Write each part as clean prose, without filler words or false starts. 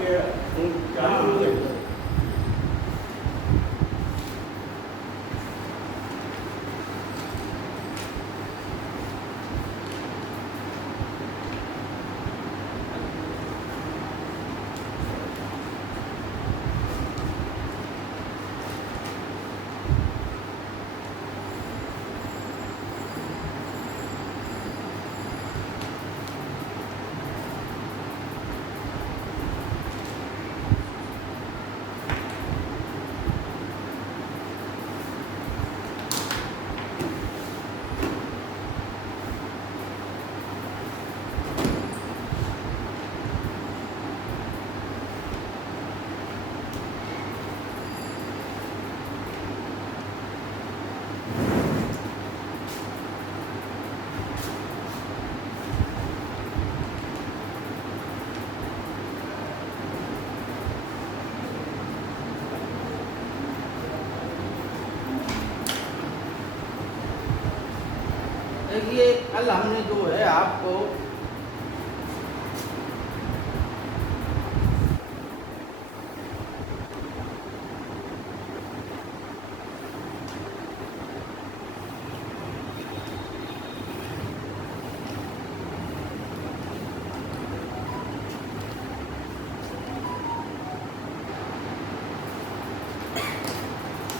के चालू हो गए। देखिए कल हमने जो है आपको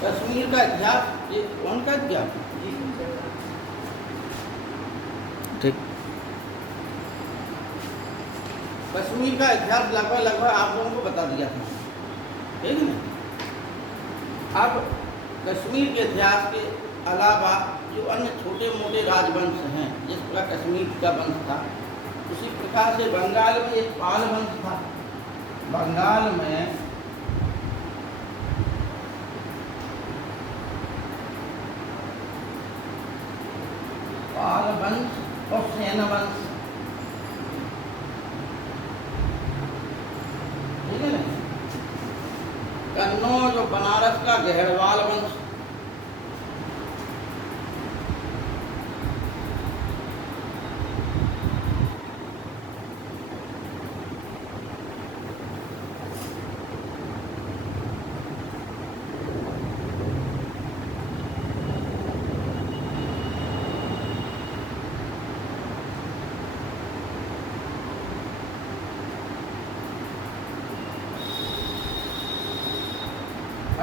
कश्मीर का इतिहास, ये कौन का इतिहास ठीक। कश्मीर का इतिहास लगभग आप लोगों को बता दिया था, ठीक है ना। अब कश्मीर के इतिहास के अलावा जो अन्य छोटे मोटे राजवंश हैं, जिस प्रकार कश्मीर का वंश था, उसी प्रकार से बंगाल में एक पाल वंश था। बंगाल में पाल वंश और सेन वंश, ठीक है ना। कन्नौज और बनारस का गहरवाल वंश,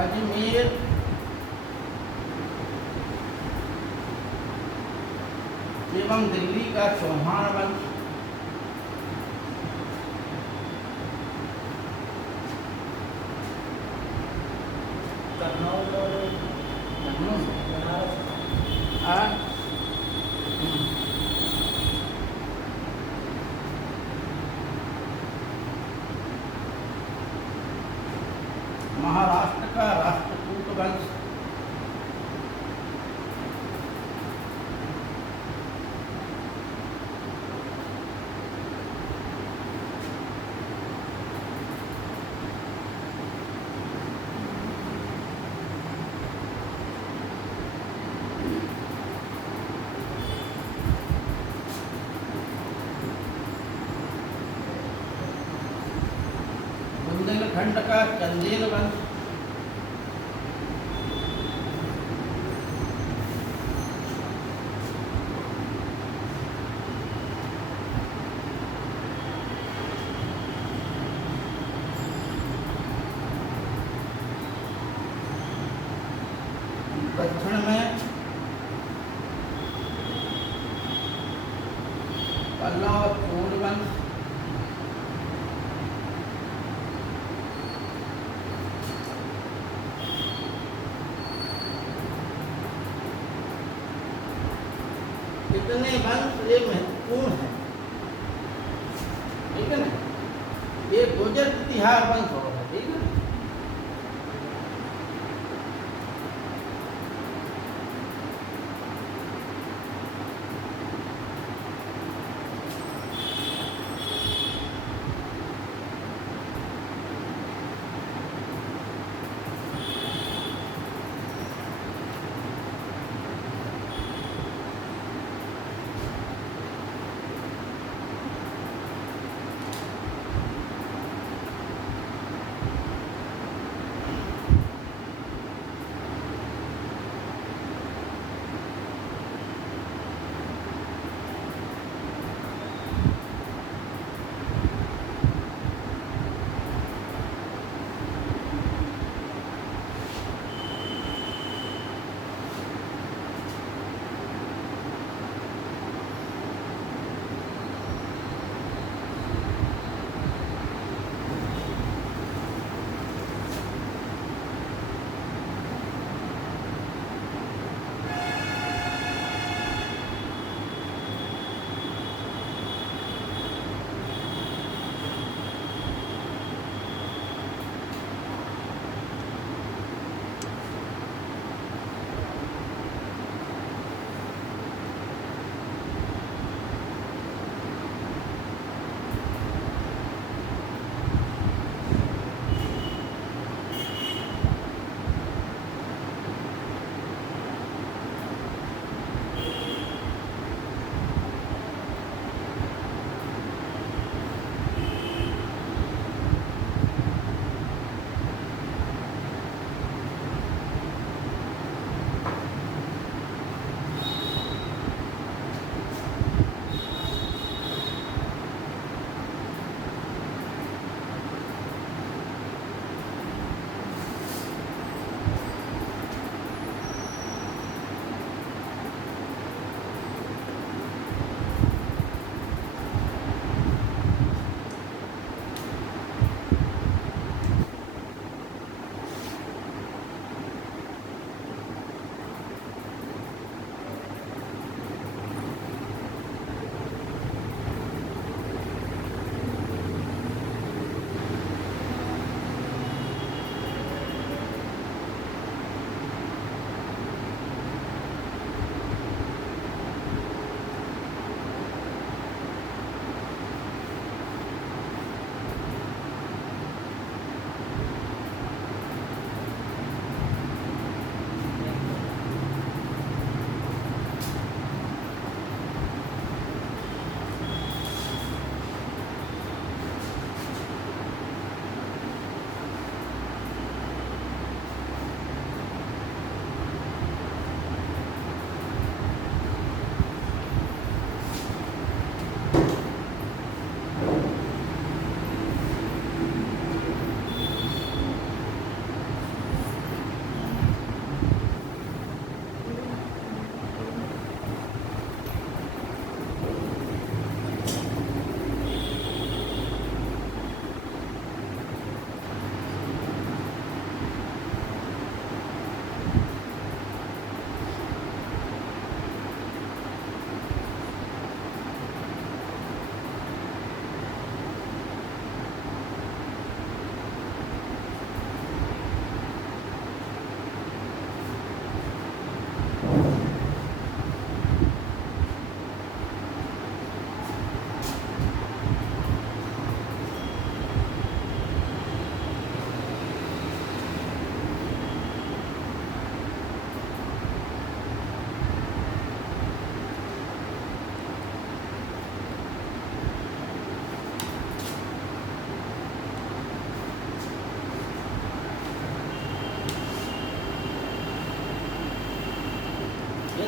अजमेर एवं दिल्ली का चौहान वंश, कन्नौज और बनारस। महाराष्ट्र का राष्ट्रकूट वंश, बुंदेलखंड का चंदेल वंश, दक्षिण में पल्लव और चोल वंश, कितने वंश ये महत्वपूर्ण है, ठीक है ना। ये गुर्जर तिहार वंश हो है, ठीक है।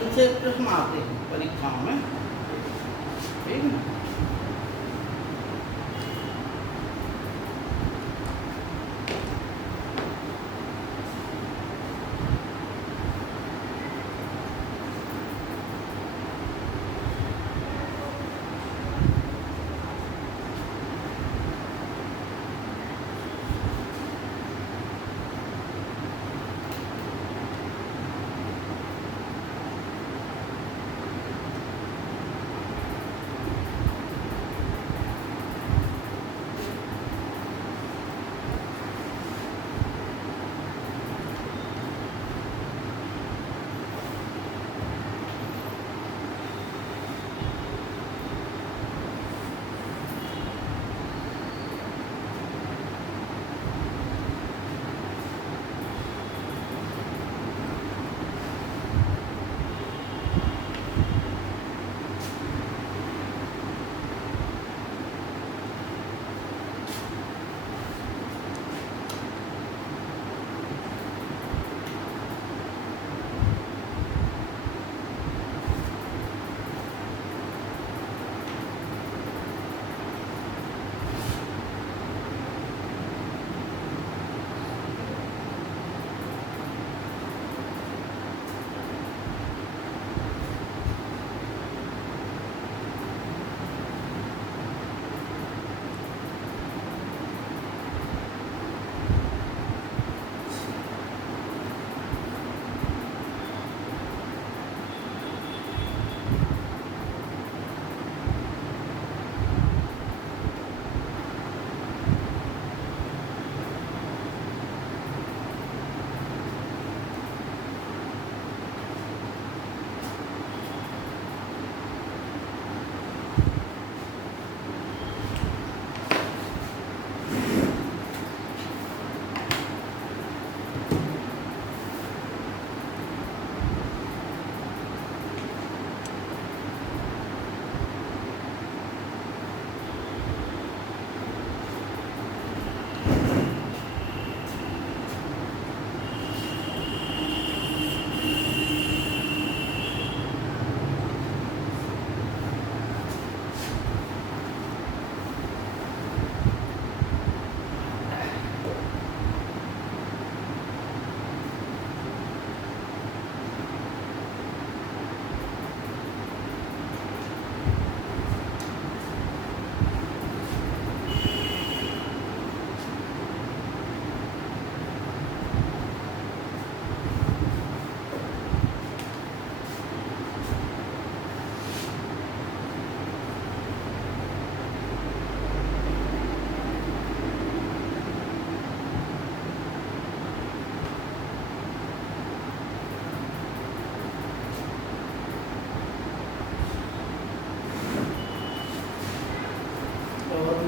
इनसे प्रश्न आते हैं परीक्षाओं में, ठीक है।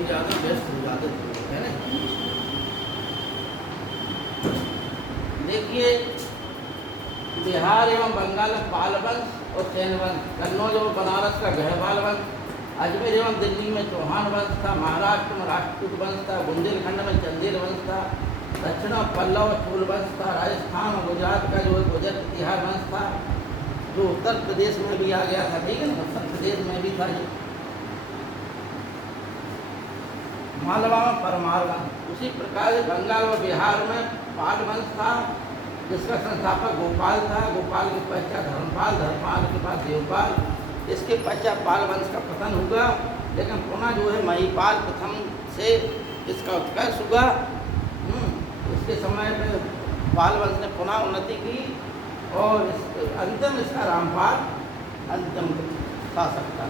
ज़्यादा व्यस्त हो जाते थे, है ना। देखिए, बिहार एवं बंगाल में पाल वंश और सेन वंश, कन्नौज और बनारस का गहवाल वंश, अजमेर एवं दिल्ली में चौहान वंश था, महाराष्ट्र में राष्ट्रकूट वंश था, बुंदेलखंड में चंदेल वंश था, दक्षिण में पल्लव और चूल वंश था, राजस्थान और गुजरात का जो है गुजर तिहार वंश था, जो उत्तर प्रदेश में भी आ गया था, ठीक है ना, उत्तर प्रदेश में भी था ये। मालवा में परमार वंश, उसी प्रकार बंगाल और बिहार में पाल वंश था, जिसका संस्थापक गोपाल था, गोपाल के पश्चात धर्मपाल, धर्मपाल के बाद देवपाल, इसके पश्चात पाल वंश का पतन हुआ, लेकिन पुनः जो है महिपाल प्रथम से इसका उत्कर्ष हुआ। इसके समय में पाल वंश ने पुनः उन्नति की और अंतिम इसका रामपाल अंतिम शासक था।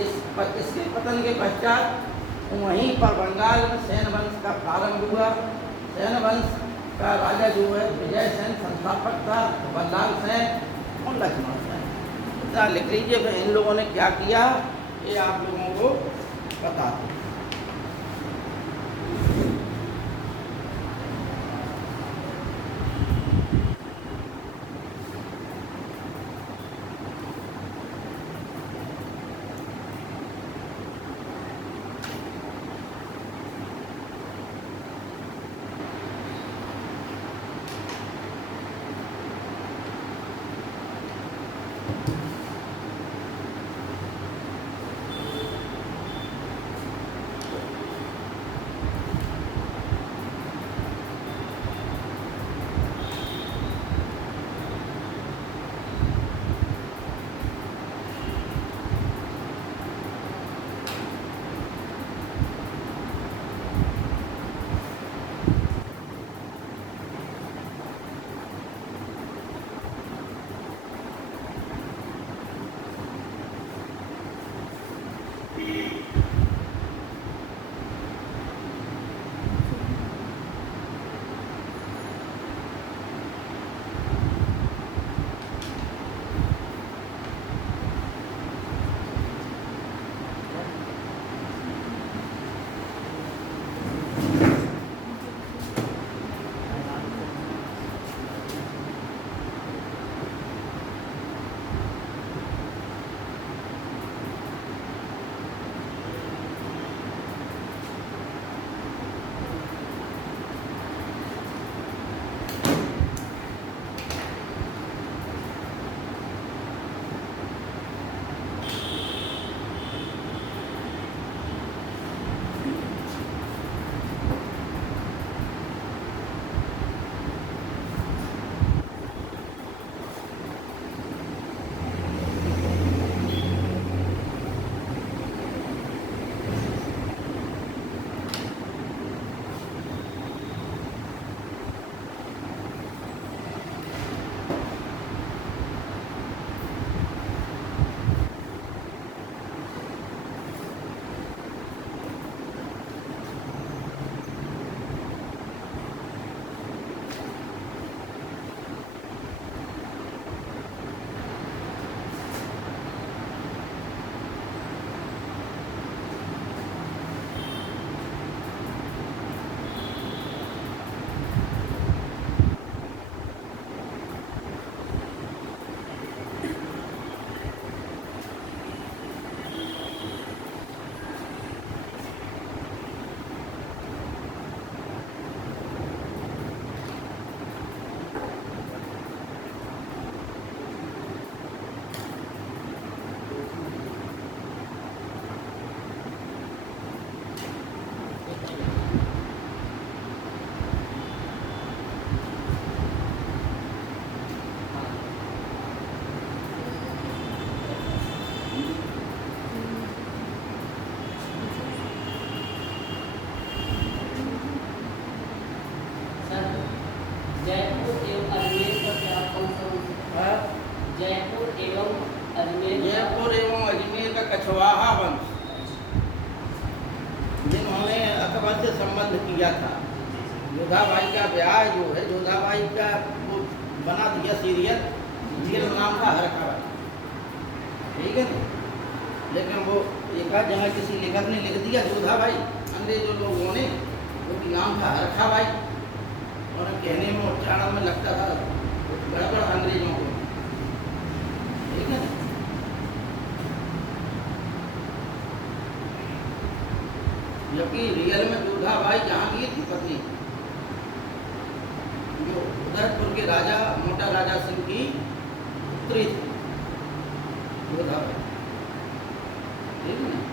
इसके पतन के पश्चात वहीं पर बंगाल में सेन वंश का प्रारंभ हुआ। सेन वंश का राजा जो है विजय सेन संस्थापक था, बल्लाल सेन और लक्ष्मण सेन। इतना लिख लीजिए कि इन लोगों ने क्या किया, ये आप लोगों को बता दूँ। कुशवाहा वंश, जिन्होंने अकबर से संबंध किया था। जोधाबाई का ब्याह जो है, जोधाबाई का वो बना दिया सीरियल, सीरियल नाम था हरखाबाई, ठीक है ना। लेकिन वो एक आध जगह किसी लेखक ने लिख दिया जोधाबाई, अंग्रेजों लोगों ने, उनकी नाम था हरखाबाई, और कहने में उच्चारण में लगता था गड़बड़ अंग्रेजों को, ठीक है ना। जबकि रियल में जोधाबाई जहांगीर की पत्नी, जो उदयपुर के राजा मोटा राजा सिंह की पुत्री थी जोधाबाई, ठीक है ना।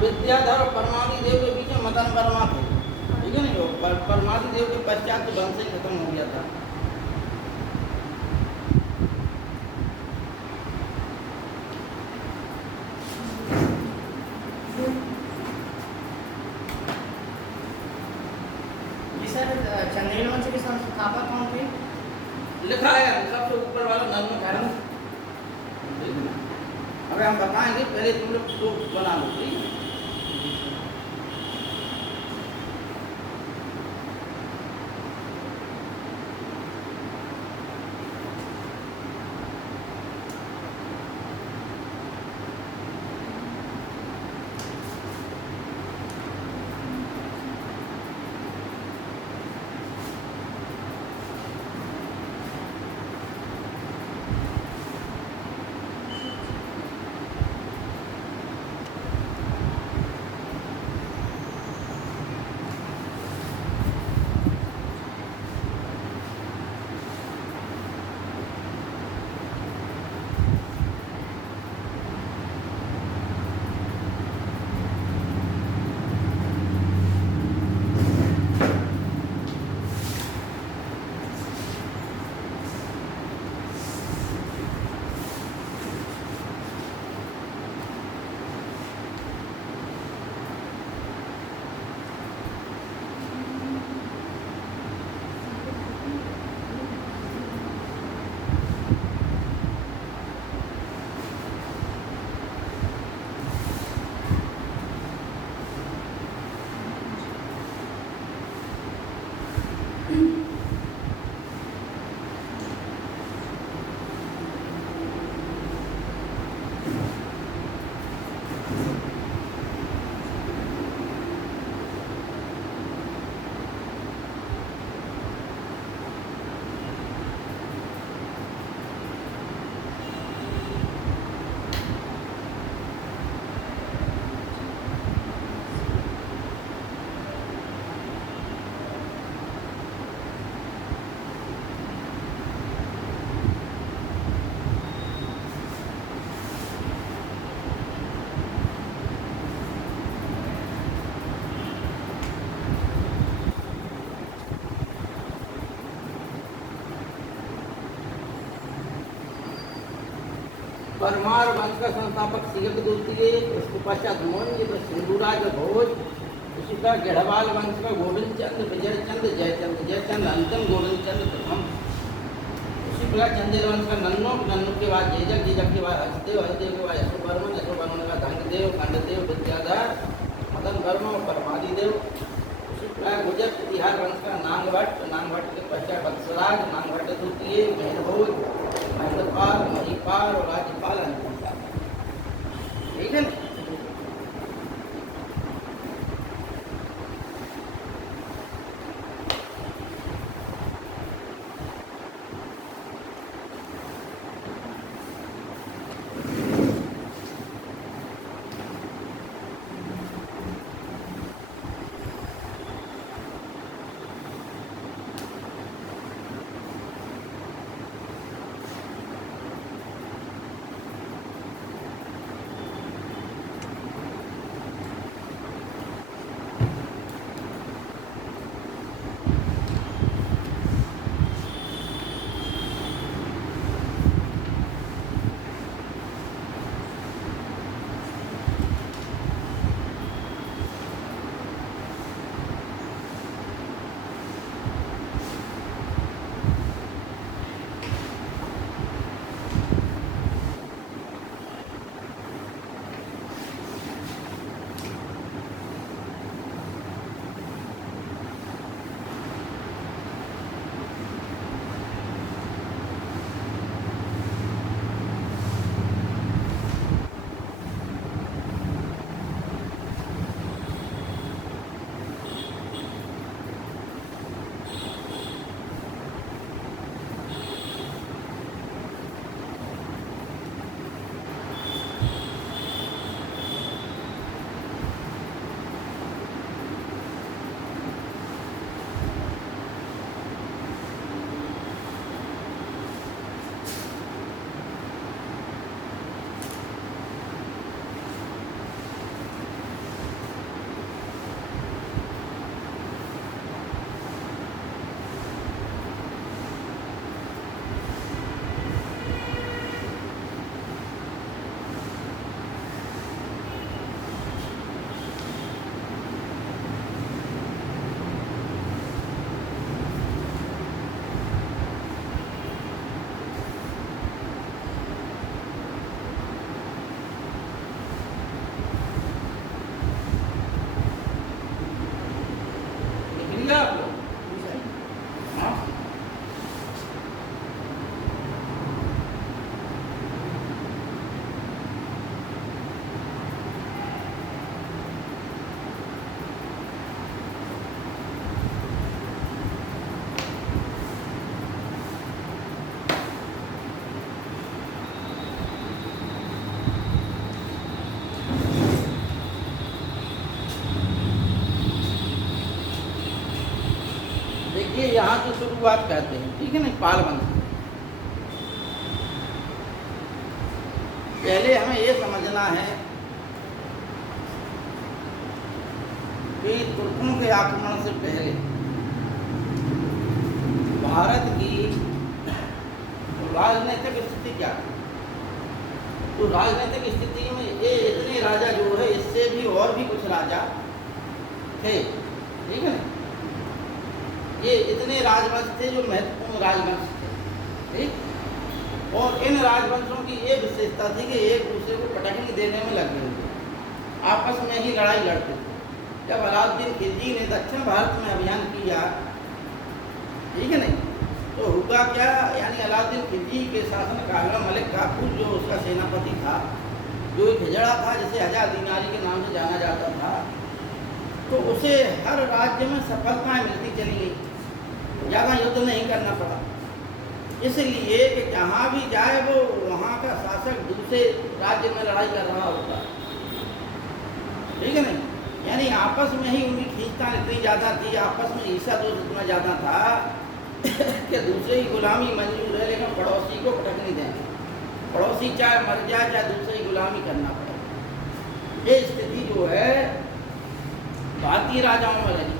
विद्याधर और परमादि देव के बीच में मदन वर्मा थे, ठीक है ना। जो परमादि देव के पश्चात तो वंश ही खत्म हो गया था। चंदेल वंश के संस्थापक कौन थे? लिखा है सबसे ऊपर वाला नर्म धर्म। अगर हम बताएंगे, पहले तुम लोग तो बना लो, ठीक है। परमार वंश का संस्थापक सिगत द्वितीय, उसके पश्चात मौर्य तो सिंधुराज भोज, उसी का गढ़वाल वंश का गोविंद चंद्र, विजय चंद्र, जयचंद अंतम, गोविंद चंद्र प्रथम, उसी प्रकार चंदेल वंश का नन्नो के बाद जयजग के बाद हसदेव के बाद यशोवर्मन का धंगदेव, खंडदेव, विद्याधर, मदन वर्मा और परमादिदेव, उसी प्रकार गुजर तिहार वंश का नांगभट्ट के पश्चात वत्सराज, नांगभट्ट द्वितीय, महेंद्रभोज, महेंद्रपाल, महीपाल और राज्यपाल अंतिम था। ठीक है ना? आप लोग हाँ? देखिए यहाँ से शुरुआत करते हैं, ठीक है ना? पाल वंश पहले हमें ये समझना है कि तुर्कों के आक्रमण से पहले भारत की राजनीतिक स्थिति क्या थी? तो राजनीतिक स्थिति में ये इतने राजा जो है, इससे भी और भी कुछ राजा थे, ठीक है ना? ये इतने राजवंश थे जो महत्वपूर्ण राजवंश थे, ठीक? और इन राजवंशों की ये विशेषता थी कि एक दूसरे को पटकनी देने में लगे हुए, आपस में ही लड़ाई लड़ते थे। जब अलाउद्दीन खिलजी ने दक्षिण भारत में अभियान किया, ठीक है नहीं, तो हुआ क्या, यानी अलाउद्दीन खिलजी के शासनकाल में मलिक काफूर जो उसका सेनापति था, जो एक हिजड़ा था जिसे हजार दीनारी के नाम से जाना जाता था, तो उसे हर राज्य में सफलताएं मिलती चली गई, ज़्यादा युद्ध नहीं करना पड़ा। इसलिए कि जहाँ भी जाए वो वहाँ का शासक दूसरे राज्य में लड़ाई कर रहा होता, ठीक है नहीं? यानी आपस में ही उनकी खींचतान इतनी ज़्यादा थी, आपस में ईर्ष्या दोष इतना ज़्यादा था कि दूसरे की गुलामी मंजूर है लेकिन पड़ोसी को पटक नहीं देंगे, पड़ोसी चाहे मर जाए चाहे दूसरे की गुलामी करना पड़े। ये स्थिति जो है भारतीय राजाओं में रही,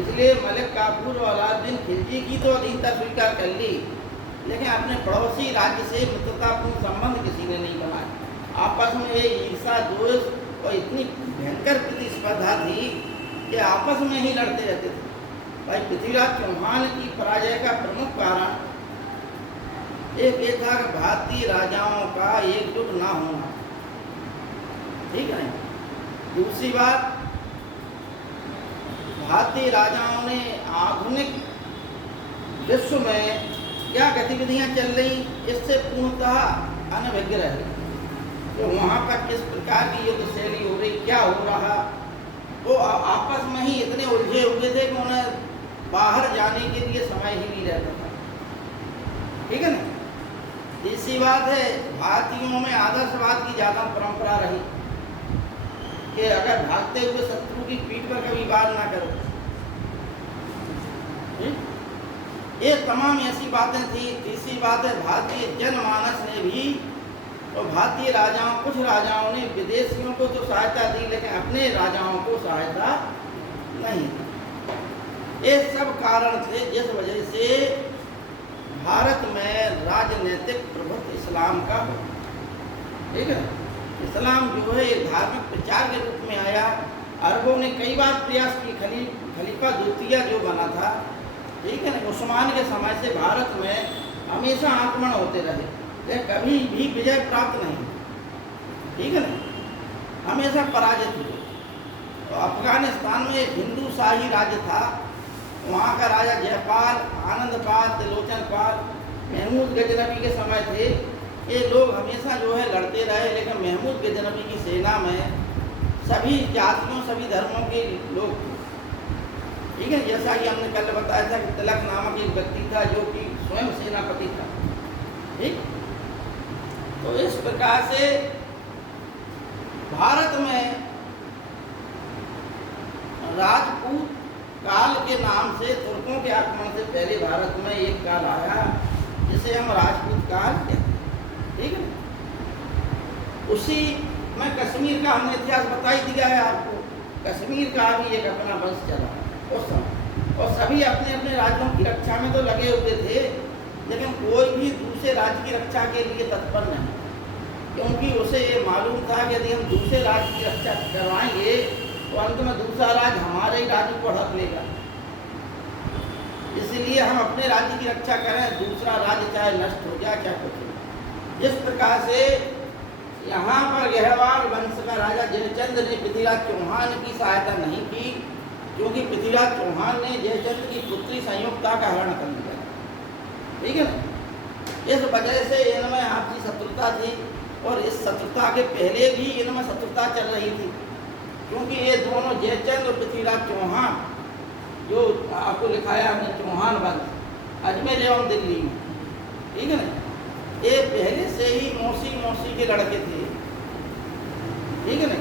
इसलिए मलिक काफूर और अलाउद्दीन खिलजी की तो अधीनता स्वीकार कर ली, लेकिन अपने पड़ोसी राज्य से मित्रतापूर्ण संबंध किसी ने नहीं बनाए। आपस में ये ईर्षा, द्वेष और इतनी भयंकर प्रतिस्पर्धा थी कि आपस में ही लड़ते रहते थे। भाई पृथ्वीराज चौहान की पराजय का प्रमुख कारण एक ये था कि भारतीय राजाओं का एकजुट ना होना, ठीक है। दूसरी बात, भारतीय राजाओं ने आधुनिक विश्व में क्या गतिविधियां चल रही इससे पूर्णतः अनभिज्ञ रहे। तो वहाँ पर किस प्रकार की युद्ध शैली हो रही, क्या हो रहा, वो आपस में ही इतने उलझे हुए थे कि उन्हें बाहर जाने के लिए समय ही नहीं रहता था, ठीक है ना। तीसरी बात है, भारतीयों में आदर्शवाद की ज़्यादा परंपरा रही कि अगर भागते हुए शत्रु की पीठ पर कभी वार ना करो। ये तमाम ऐसी बातें थी। तीसरी बात है, भारतीय जनमानस ने भी और भारतीय राजाओं, कुछ राजाओं ने विदेशियों को तो सहायता दी लेकिन अपने राजाओं को सहायता नहीं दी। ये सब कारण थे जिस वजह से भारत में राजनीतिक प्रभुत्व इस्लाम का हो, ठीक है। इस्लाम जो है एक धार्मिक प्रचार के रूप में आया। अरबों ने कई बार प्रयास की, खलीफा द्वितीय जो बना था, ठीक है ना, उस्मान के समय से भारत में हमेशा आक्रमण होते रहे लेकिन कभी भी विजय प्राप्त नहीं, ठीक है ना, हमेशा पराजित हुए। तो अफगानिस्तान में एक हिंदू शाही राज्य था, वहाँ का राजा जयपाल, आनंदपाल, त्रिलोचनपाल, महमूद गजनबी के समय थे। ये लोग हमेशा जो है लड़ते रहे लेकिन महमूद गजनबी की सेना में सभी जातियों, सभी धर्मों के लोग थे, ठीक है। जैसा कि हमने कल बताया था कि तिलक नामक एक व्यक्ति था जो कि स्वयं सेनापति था, ठीक। तो इस प्रकार से भारत में राजपूत काल के नाम से, तुर्कों के आक्रमण से पहले भारत में एक काल आया जिसे हम राजपूत काल कहते हैं, ठीक है। उसी में कश्मीर का हमने इतिहास बता ही दिया है आपको। कश्मीर का भी एक अपना वंश चला उस समय, और सभी अपने अपने राज्यों की रक्षा में तो लगे हुए थे लेकिन कोई भी दूसरे राज्य की रक्षा के लिए तत्पर नहीं, क्योंकि उसे ये मालूम था कि यदि हम दूसरे राज्य की रक्षा करवाएंगे तो अंत में दूसरा राज्य हमारे ही राज्य को हड़प लेगा। इसलिए हम अपने राज्य की रक्षा करें, दूसरा राज्य चाहे नष्ट हो जाए चाहे कुछ हो। जिस प्रकार से यहाँ पर गहरवाल वंश का राजा जयचंद्र ने पृथ्वीराज चौहान की सहायता नहीं की, क्योंकि पृथ्वीराज चौहान ने जयचंद्र की पुत्री संयुक्ता का हरण कर लिया, ठीक है ना। इस वजह से इनमें आपसी शत्रुता थी और इस शत्रुता के पहले भी इनमें शत्रुता चल रही थी, क्योंकि ये दोनों जयचंद्र और पृथ्वीराज चौहान जो आपको लिखाया हमने चौहान वंश अजमेर एवं दिल्ली में, ठीक है ना, ये पहले से ही मौसी के लड़के थे, ठीक है ना।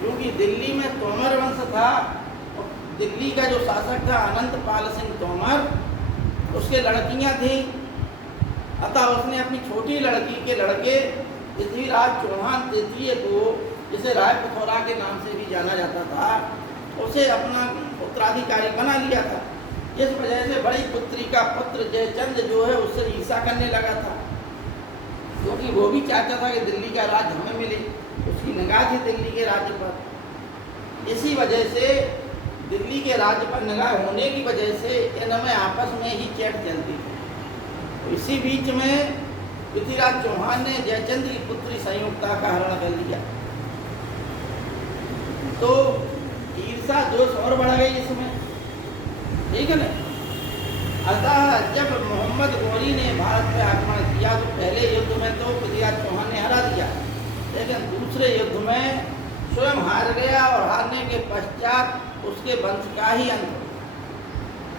क्योंकि दिल्ली में तोमर वंश था और दिल्ली का जो शासक था अनंतपाल सिंह तोमर, उसके लड़कियां थीं, अतः उसने अपनी छोटी लड़की के लड़के पृथ्वीराज चौहान तृतीय को, जिसे राय पिथौरा के नाम से भी जाना जाता था, उसे अपना उत्तराधिकारी बना लिया था। इस वजह से बड़ी पुत्री का पुत्र जयचंद्र जो है उससे ईर्षा करने लगा था, क्योंकि वो भी चाहता था कि दिल्ली का राज्य हमें मिले, उसकी निगाह थी दिल्ली के राज्य पर। इसी वजह से दिल्ली के राज्य पर निगाह होने की वजह से इनमें आपस में ही चैट चलती थी। तो इसी बीच में पृथ्वीराज चौहान ने जयचंद्र की पुत्री संयुक्ता का हरण कर लिया, तो ईर्षा दोष और बढ़ गई इसमें, ठीक है ना। अतः जब मोहम्मद गौरी ने भारत पर आक्रमण किया तो पहले युद्ध में तो पृथ्वीराज चौहान ने हरा दिया, लेकिन दूसरे युद्ध में स्वयं हार गया और हारने के पश्चात उसके वंश का ही अंत हो,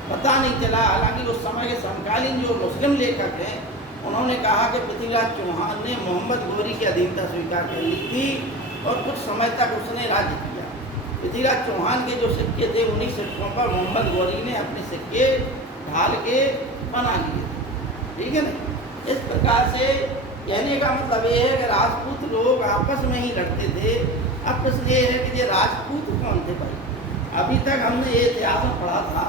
पता नहीं चला। हालांकि उस समय के समकालीन जो मुस्लिम लेखक हैं उन्होंने कहा कि पृथ्वीराज चौहान ने मोहम्मद गौरी की अधीनता स्वीकार कर ली थी और कुछ समय तक उसने राज्य किया। पृथ्वीराज चौहान के जो सिक्के थे उन्हीं सिक्कों पर मोहम्मद गौरी ने अपने सिक्के ढाल के बना लिए, ठीक है ना। इस प्रकार से कहने का मतलब ये है कि राजपूत लोग आपस में ही लड़ते थे। अब प्रश्न ये है कि ये राजपूत कौन थे भाई। अभी तक हमने ये इतिहास में पढ़ा था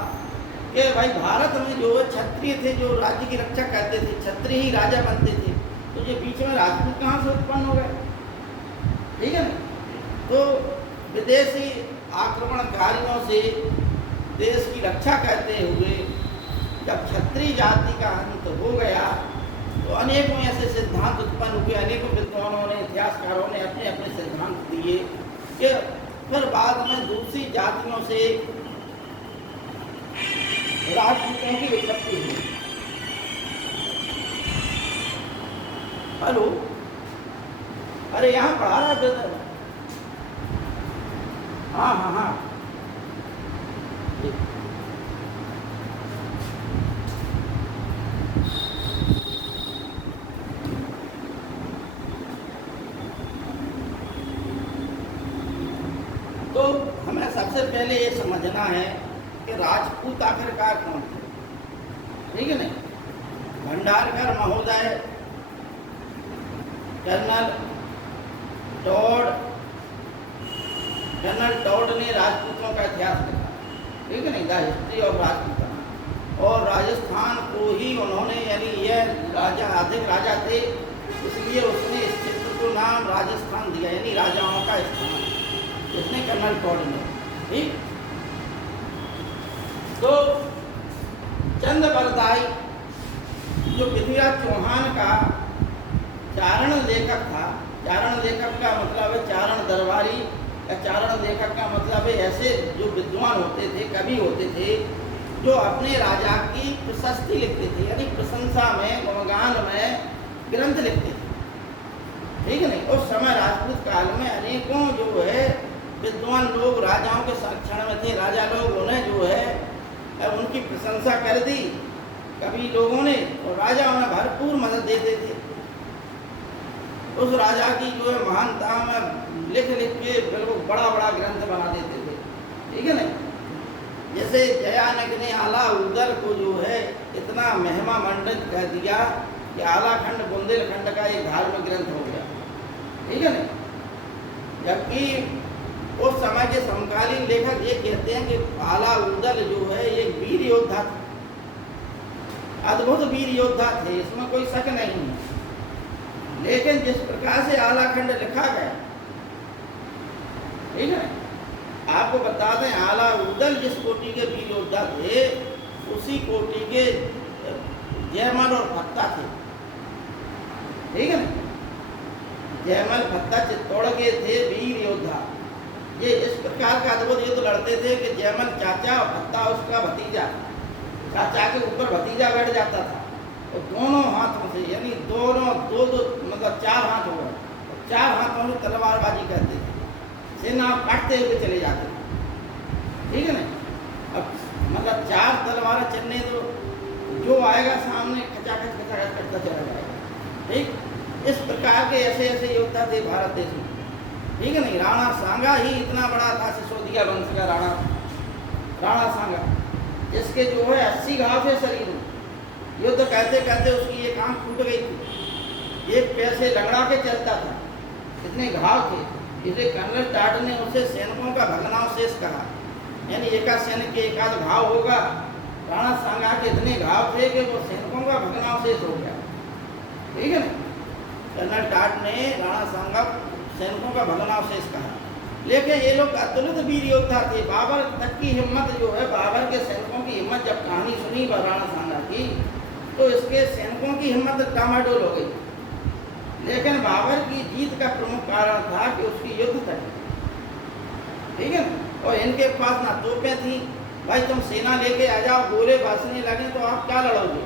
कि भाई भारत में जो क्षत्रिय थे, जो राज्य की रक्षा करते थे, क्षत्रिय ही राजा बनते थे, तो ये बीच में राजपूत कहाँ से उत्पन्न हो गए? ठीक है ना? तो विदेशी आक्रमणकारियों से देश की रक्षा करते हुए जब क्षत्रिय जाति का अंत हो गया तो अनेकों ऐसे सिद्धांत उत्पन्न हुए, अनेकों विद्वानों ने, इतिहासकारों ने अपने अपने सिद्धांत दिए कि फिर बाद में दूसरी जातियों से राजपूतों की विपत्ति हुई। हेलो, अरे यहाँ पढ़ा रहा है? हाँ हाँ हाँ, तो हमें सबसे पहले ये समझना है कि राजपूत आखिरकार कौन थे। ठीक है नहीं? भंडारकर महोदय, कर्नल टॉड ने राजपूतों का इतिहास लिखा। ठीक है नहीं? The history of Rajputana. और राजस्थान को ही उन्होंने, यानी यह राजा अधिक राजा थे, इसलिए उसने इस क्षेत्र को नाम राजस्थान दिया, यानी राजाओं का स्थान, इसने कर्नल टॉड ने। ठीक, तो चंद्रबरदाई जो पृथ्वीराज चौहान का चारण लेखक था, चारण लेखक का मतलब है चारण दरबारी, या चारण लेखक का मतलब है ऐसे जो विद्वान होते थे, कवि होते थे, जो अपने राजा की प्रशस्ति लिखते थे, यानी प्रशंसा में, गुणगान में ग्रंथ लिखते थे। ठीक है नहीं? उस समय राजपूत काल में अनेकों जो है विद्वान लोग राजाओं के संरक्षण में थे। राजा लोग उन्हें जो है उनकी प्रशंसा कर दी कवि लोगों ने, और राजा उन्हें भरपूर मदद देते थे। उस राजा की जो है महानता में लिख लिख के बिल्कुल बड़ा बड़ा ग्रंथ बना देते थे। ठीक है ना? जैसे जयानक ने आला उदल को जो है इतना महिमा मंडित कर दिया कि आलाखंड बुंदेलखंड का एक धार्मिक ग्रंथ हो गया। ठीक है ना? जबकि उस समय के समकालीन लेखक ये कहते हैं कि आला उदल जो है एक वीर योद्धा था, अद्भुत वीर योद्धा थे, इसमें कोई शक नहीं है। लेकिन जिस प्रकार से आलाखंड लिखा गया, ठीक है, आपको बता दें आला उदल जिस कोटि के वीर योद्धा थे, उसी कोटि के जयमल और फत्ता थे। ठीक है ना? जयमल फत्ता चित्तौड़ के थे वीर योद्धा। ये इस प्रकार का अद्भुत युद्ध लड़ते थे कि जयमल चाचा और फत्ता उसका भतीजा, चाचा के ऊपर भतीजा बैठ जाता था, और दोनों हाथों से, यानी दोनों दो दो मतलब 4 हाथ हो गए, 4 हाथों से तलवारबाजी करते थे, सेना काटते हुए चले जाते थे। ठीक है ना? अब मतलब 4 तलवारें चलने दो, जो आएगा सामने खचाखच खचाखच करता चला जाएगा। ठीक, इस प्रकार के ऐसे ऐसे योद्धा थे भारत देश में। ठीक है नहीं? राणा सांगा ही इतना बड़ा था, सिसोदिया वंश का राणा सांगा, जिसके जो है 80 घाव थे शरीर में। युद्ध कहते कहते उसकी एक आंख टूट गई थी, एक पैर से लंगड़ा के चलता था, इतने घाव थे। इसलिए कर्नल टॉड ने उसे सैनिकों का भग्नावशेष कहा, यानी एका सैनिक के एकाध घाव होगा। राणा सांगा के इतने घाव थे कि वो सैनिकों का भग्नावशेष हो गया। ठीक है ना? कर्नल टॉड ने राणा सांगा सैनिकों का भग्नावशेष कहा। लेकिन ये लोग अतुलित वीर योद्धा थे। बाबर तक की हिम्मत जो है, बाबर के सैनिकों की हिम्मत, जब कहानी सुनी राणा सांगा की, तो इसके सैनिकों की हिम्मत डामाडोल हो गई। लेकिन बाबर की जीत का प्रमुख कारण था कि उसकी युद्ध तक। ठीक है ना? और इनके पास ना तोपें थी, भाई तुम सेना लेके आ जाओ, गोले बरसने लगे तो आप क्या लड़ोगे?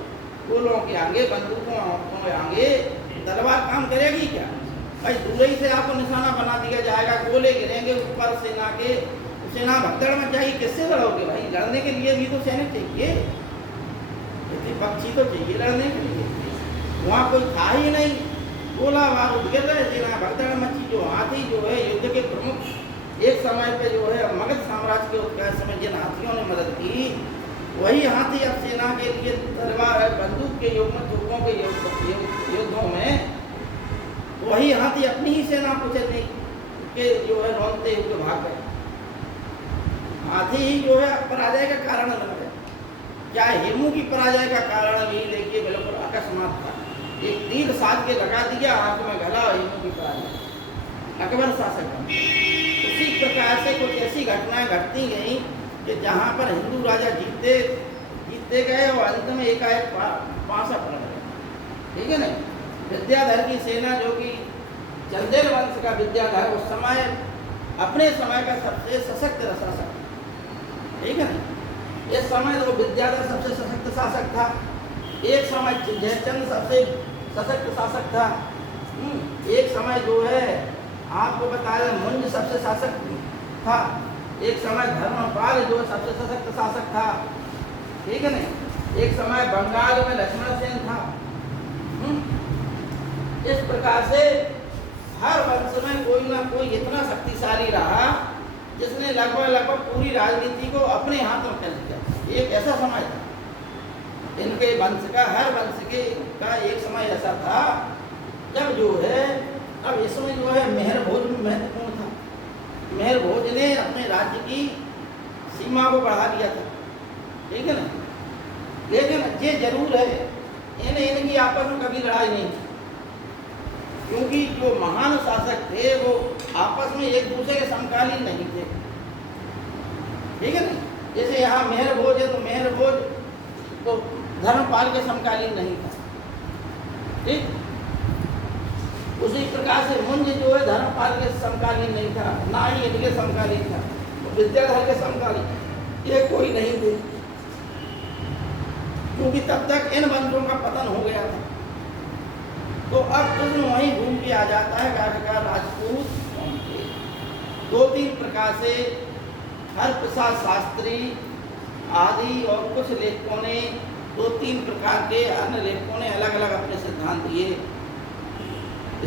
गोलों के आगे, बंदूकों के आगे तलवार काम करेगी क्या? भाई दूर ही से आपको निशाना बना दिया जाएगा, गोले गिरेंगे ऊपर सेना के, सेना भगदड़ में जाएगी, किससे लड़ोगे? भाई लड़ने के लिए भी तो सैनिक चाहिए, पक्षी तो चाहिए लड़ने के लिए। वहाँ कोई था ही नहीं, गोला बारूद गिर रहे, सेना भगदड़ मची। जो हाथी जो है युद्ध के प्रमुख, एक समय पे जो है मगध साम्राज्य के उत्कर्ष समय जिन हाथियों ने मदद की, वही हाथी अब सेना के लिए तलवार बंदूक के युग में, तोपों के युद्धों में वही हाथी अपनी ही सेना को चलने के जो है रोकते हुए भाग गए। हाथी ही जो है पराजय का कारण बन गए। क्या हेमू की पराजय का कारण भी देखिए बिल्कुल अकस्मात था। एक तीर साध के लगा दिया, आंख में घला, हेमू की पराजय। अकबर शासक बने। उसी प्रकार से कुछ ऐसी घटनाएं घटती गई कि जहाँ पर हिंदू राजा जीतते गए और अंत में एकाएक पासा पड़ गया। ठीक है ना। विद्याधर की सेना, जो कि चंदेल वंश का विद्याधर, उस समय अपने समय का सबसे सशक्त शासक, ठीक है ना। इस समय तो विद्याधर सबसे सशक्त शासक था। एक समय जयचंद सबसे सशक्त शासक था। एक समय जो है आपको बताया मुंज सबसे शासक था। एक समय धर्मपाल जो सबसे सशक्त शासक था। ठीक है ना। एक समय बंगाल में लक्ष्मण सेन था। इस प्रकार से हर वंश में कोई ना कोई इतना शक्तिशाली रहा जिसने लगभग पूरी राजनीति को अपने हाथ में कर लिया। एक ऐसा समय था इनके वंश का, हर वंश के का एक समय ऐसा था जब जो है, अब इसमें जो है मेहर भोज महत्वपूर्ण था। मेहर भोज ने अपने राज्य की सीमा को बढ़ा दिया था। ठीक है ना। लेकिन ये जरूर है इनकी आपस में कभी लड़ाई नहीं थी, क्योंकि जो महान शासक थे वो आपस में एक दूसरे के समकालीन नहीं थे। ठीक है ना। जैसे यहाँ मेहर भोज है तो मेहर भोज तो धर्मपाल के समकालीन नहीं था। ठीक। उसी प्रकार से मुंज जो है धर्मपाल के समकालीन नहीं था, ना ही इनके समकालीन था। तो विद्याधर के समकालीन ये कोई नहीं थे, क्योंकि तब तक इन वंशों का पतन हो गया था। तो अब प्रश्न वहीं घूम के आ जाता है का राजपूत कौन थे। दो तीन प्रकार से हरप्रसाद शास्त्री आदि और कुछ लेखकों ने, दो तीन प्रकार के अन्य लेखकों ने अलग अलग अपने सिद्धांत दिए।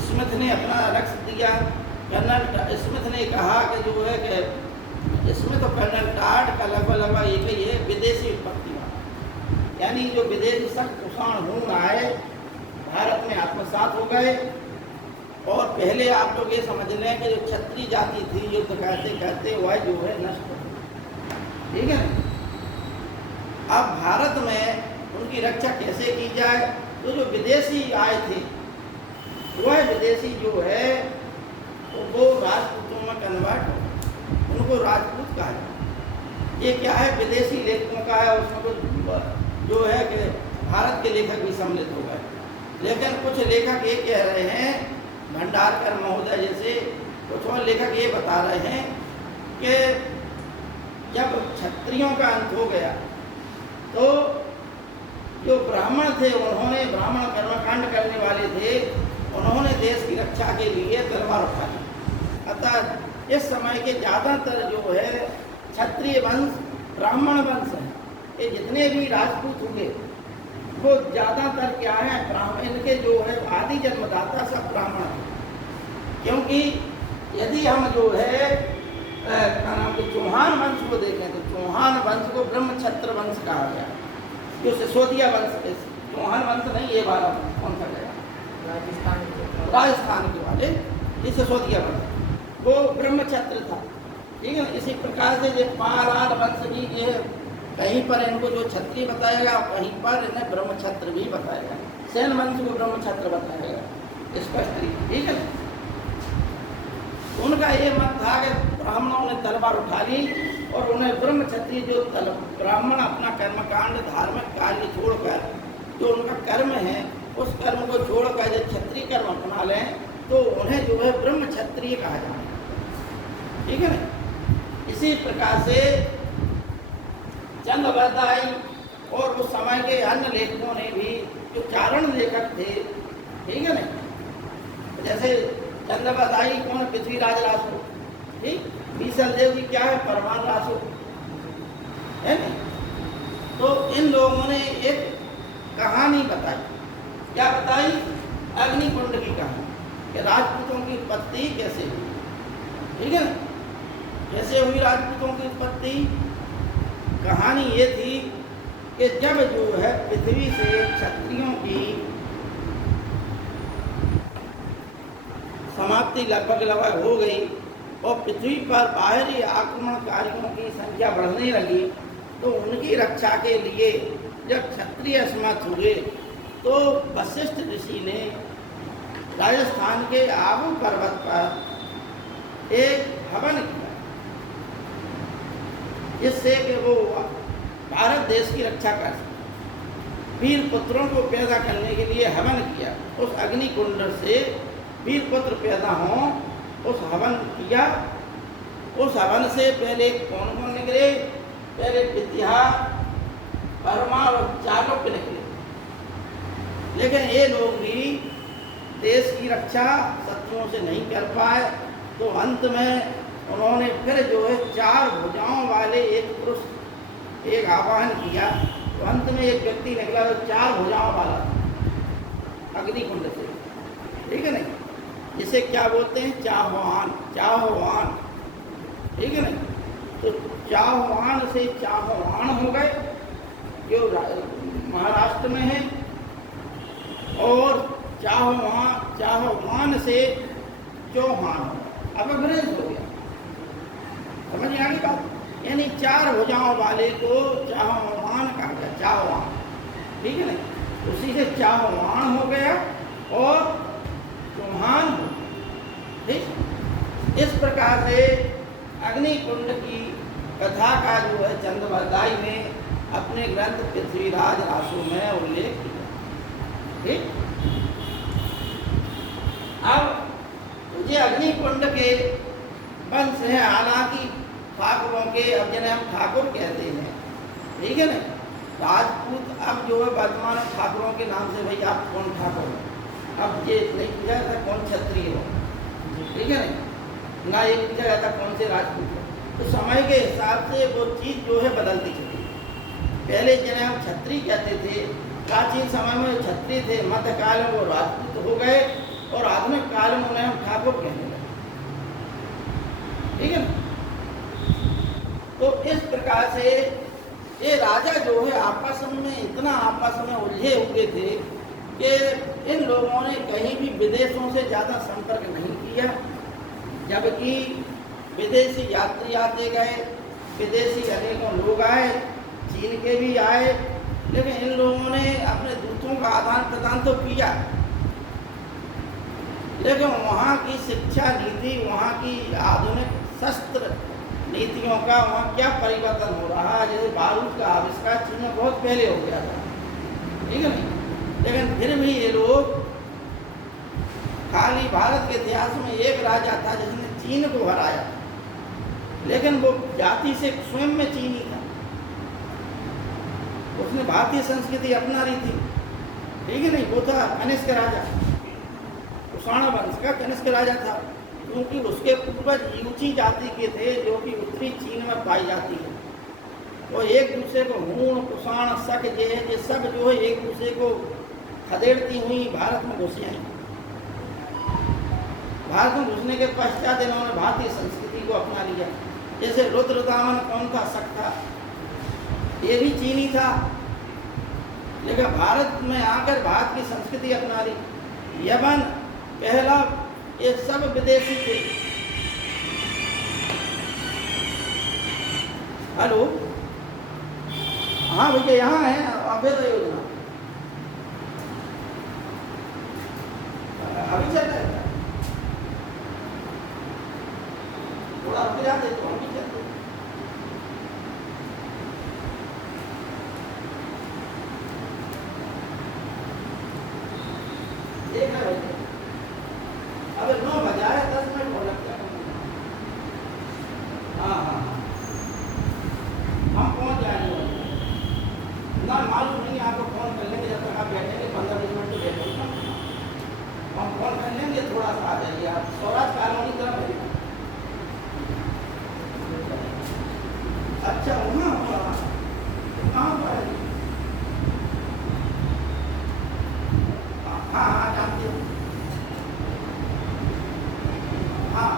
स्मिथ ने अपना रख दिया। कर्नल स्मिथ ने कहा कि जो है कि स्मिथ और कर्नल टाड का लगभग एक ही है, विदेशी उत्पत्ति, यानी जो विदेशी शक कुषाण हूण आए भारत में आत्मसात हो गए। और पहले आप लोग ये समझ लें कि जो क्षत्रिय जाति थी युद्ध करते करते वह जो है नष्ट हो गई। ठीक है ना। अब भारत में उनकी रक्षा कैसे की जाए, तो जो विदेशी आए थे वह विदेशी जो है तो वो राजपूतों में कन्वर्ट हो, उनको राजपूत कहा जाए। ये क्या है, विदेशी लेखकों का है, उसमें कुछ जो है कि भारत के लेखक भी सम्मिलित हो गए। लेकिन कुछ लेखक ये कह रहे हैं, भंडारकर महोदय जैसे कुछ और लेखक ये बता रहे हैं कि जब क्षत्रियों का अंत हो गया तो जो ब्राह्मण थे उन्होंने, ब्राह्मण कर्मकांड करने वाले थे, उन्होंने देश की रक्षा के लिए तलवार उठा ली। अतः इस समय के ज़्यादातर जो है क्षत्रिय वंश ब्राह्मण वंश हैं। ये जितने भी राजपूत हुए वो ज़्यादातर क्या है, ब्राह्मण, इनके जो है आदि जन्मदाता सब ब्राह्मण हैं। क्योंकि यदि हम जो है क्या नाम के चौहान वंश को देखें तो चौहान वंश को ब्रह्मक्षत्र वंश कहा गया, जो सिसोदिया वंश के, चौहान वंश नहीं, ये वाला कौन सा गया, राजस्थान के वाले, ये सिसोदिया वंश वो ब्रह्मक्षत्र था। ठीक है ना। इसी प्रकार से ये पालार वंश भी ये कहीं पर इनको जो क्षत्रिय बताएगा और कहीं पर इन्हें ब्रह्मक्षत्र भी बताएगा। सेन वंश को ब्रह्मक्षत्र बताएगा स्पष्ट। ठीक है। उनका ये मत था कि ब्राह्मणों ने तलवार उठा ली और उन्हें ब्रह्मक्षत्रिय जो ब्राह्मण अपना कर्मकांड धार्मिक कार्य छोड़कर जो उनका कर्म है उस कर्म को छोड़कर जब क्षत्रिय कर्म अपना लें तो उन्हें जो है ब्रह्मक्षत्रिय कहा जाए। ठीक है ना। इसी प्रकार से चंद्रवरदाई और उस समय के अन्य लेखकों ने भी, जो चारण लेखक थे, ठीक है ना, जैसे चंद्रवरदाई कौन, पृथ्वीराज रासो, ठीक, बीसल देव की क्या है, परमान रासो, है ना। तो इन लोगों ने एक कहानी बताई। क्या बताई? अग्निकुंड की कहानी, कि राजपूतों की उत्पत्ति कैसे हुई। ठीक है ना। कैसे हुई राजपूतों की उत्पत्ति? कहानी ये थी कि जब जो है पृथ्वी से क्षत्रियों की समाप्ति लगभग हो गई और पृथ्वी पर बाहरी आक्रमणकारियों की संख्या बढ़ने लगी, तो उनकी रक्षा के लिए जब क्षत्रिय असमर्थ हुए तो वशिष्ठ ऋषि ने राजस्थान के आबू पर्वत पर एक हवन किया, जिससे कि वो भारत देश की रक्षा कर सके। वीर पुत्रों को पैदा करने के लिए हवन किया, उस अग्नि कुंड से वीर पुत्र पैदा हों, उस हवन किया। उस हवन से पहले कौन कौन निकले? पहले विद्या, परमा और चाणक्य निकले। लेकिन ये लोग भी देश की रक्षा शत्रुओं से नहीं कर पाए, तो अंत में उन्होंने फिर जो है 4 भुजाओं वाले एक पुरुष एक आवाहन किया। तो अंत में एक व्यक्ति निकला जो 4 भुजाओं वाला अग्निकुंड से, ठीक है नहीं, जिसे क्या बोलते हैं? चाहवान, चाहवान, ठीक है नहीं। तो चाहवान से चाहवान हो गए, जो महाराष्ट्र में है, और चाहवान से चौहान, अब अंग्रेज हो गया। समझ में आ गई बात? यानी 4 भुजाओं वाले को चाहवान कहा गया, चाहवान, ठीक है नहीं। उसी से चाहवान हो गया और चौहान हो गया, ठीक। इस प्रकार से अग्निकुंड की कथा का जो है चंद्रवरदाई ने अपने ग्रंथ पृथ्वीराज रासो में उल्लेख किया, ठीक। अब ये अग्निकुंड के वंश हैं, हालांकि ठाकुरों के, अब जिन्हें हम ठाकुर कहते हैं, ठीक है ना, राजपूत। अब जो है वर्तमान ठाकुरों के नाम से, भाई आप कौन ठाकुर हो? अब ये नहीं पूछा जाता कौन क्षत्रिय हो, ठीक है ना ये पूछा जाता कौन से राजपूत हो। तो समय के हिसाब से वो चीज़ जो है बदलती चली। पहले जिन्हें हम क्षत्रिय कहते थे, प्राचीन समय में क्षत्रिय थे, मध्यकाल में वो राजपूत हो गए, और आधुनिक काल में उन्हें हम ठाकुर कहने लगे, ठीक है ना। तो इस प्रकार से ये राजा जो है आपस में इतना आपस में उलझे हुए थे कि इन लोगों ने कहीं भी विदेशों से ज़्यादा संपर्क नहीं किया, जबकि विदेशी यात्री आते गए, विदेशी अनेकों लोग आए, चीन के भी आए, लेकिन इन लोगों ने अपने दूतों का आदान प्रदान तो किया, लेकिन वहाँ की शिक्षा नीति, वहाँ की आधुनिक शस्त्र नीतियों का वहाँ क्या परिवर्तन हो रहा है। जैसे बारूद का आविष्कार चीन में बहुत पहले हो गया था, ठीक है नहीं, लेकिन फिर भी ये लोग, खाली भारत के इतिहास में एक राजा था जिसने चीन को हराया, लेकिन वो जाति से स्वयं में चीनी था, उसने भारतीय संस्कृति अपना रही थी, ठीक है नहीं। वो था कनिष्क राजा, कुषाण वंश का कनिष्क राजा था, क्योंकि उसके पूर्वज यूची जाति के थे जो कि उत्तरी चीन में पाई जाती है। वो एक दूसरे को हूण, कुषाण, शक ये सब जो है एक दूसरे को खदेड़ती हुई भारत में घुसी आई। भारत में घुसने के पश्चात इन्होंने भारतीय संस्कृति को अपना लिया। जैसे रुद्रदामन कौन था? शक था, ये भी चीनी था, लेकिन भारत में आकर भारत की संस्कृति अपना ली। यमन, पहला, ये सब विदेशी थे। हेलो, हाँ भैया यहाँ है अभ्युदय योजना अभी चल रहा है, थोड़ा रुक जाते तो हम भी चलते। देखना भैया, अब 9 बजा है, 10 मिनट हो लगता है। हाँ हाँ हाँ, हम पहुँच जाएंगे ना, मालूम नहीं, आपको फोन कर लेंगे, जब तक आप बैठेंगे 15-20 मिनट तो बैठेंगे, हम फोन कर लेंगे, थोड़ा सा आ जाइए आप स्वराज कॉलोनी तरफ है। अच्छा वहाँ कहाँ पर है? हाँ हाँ जानते हो, हाँ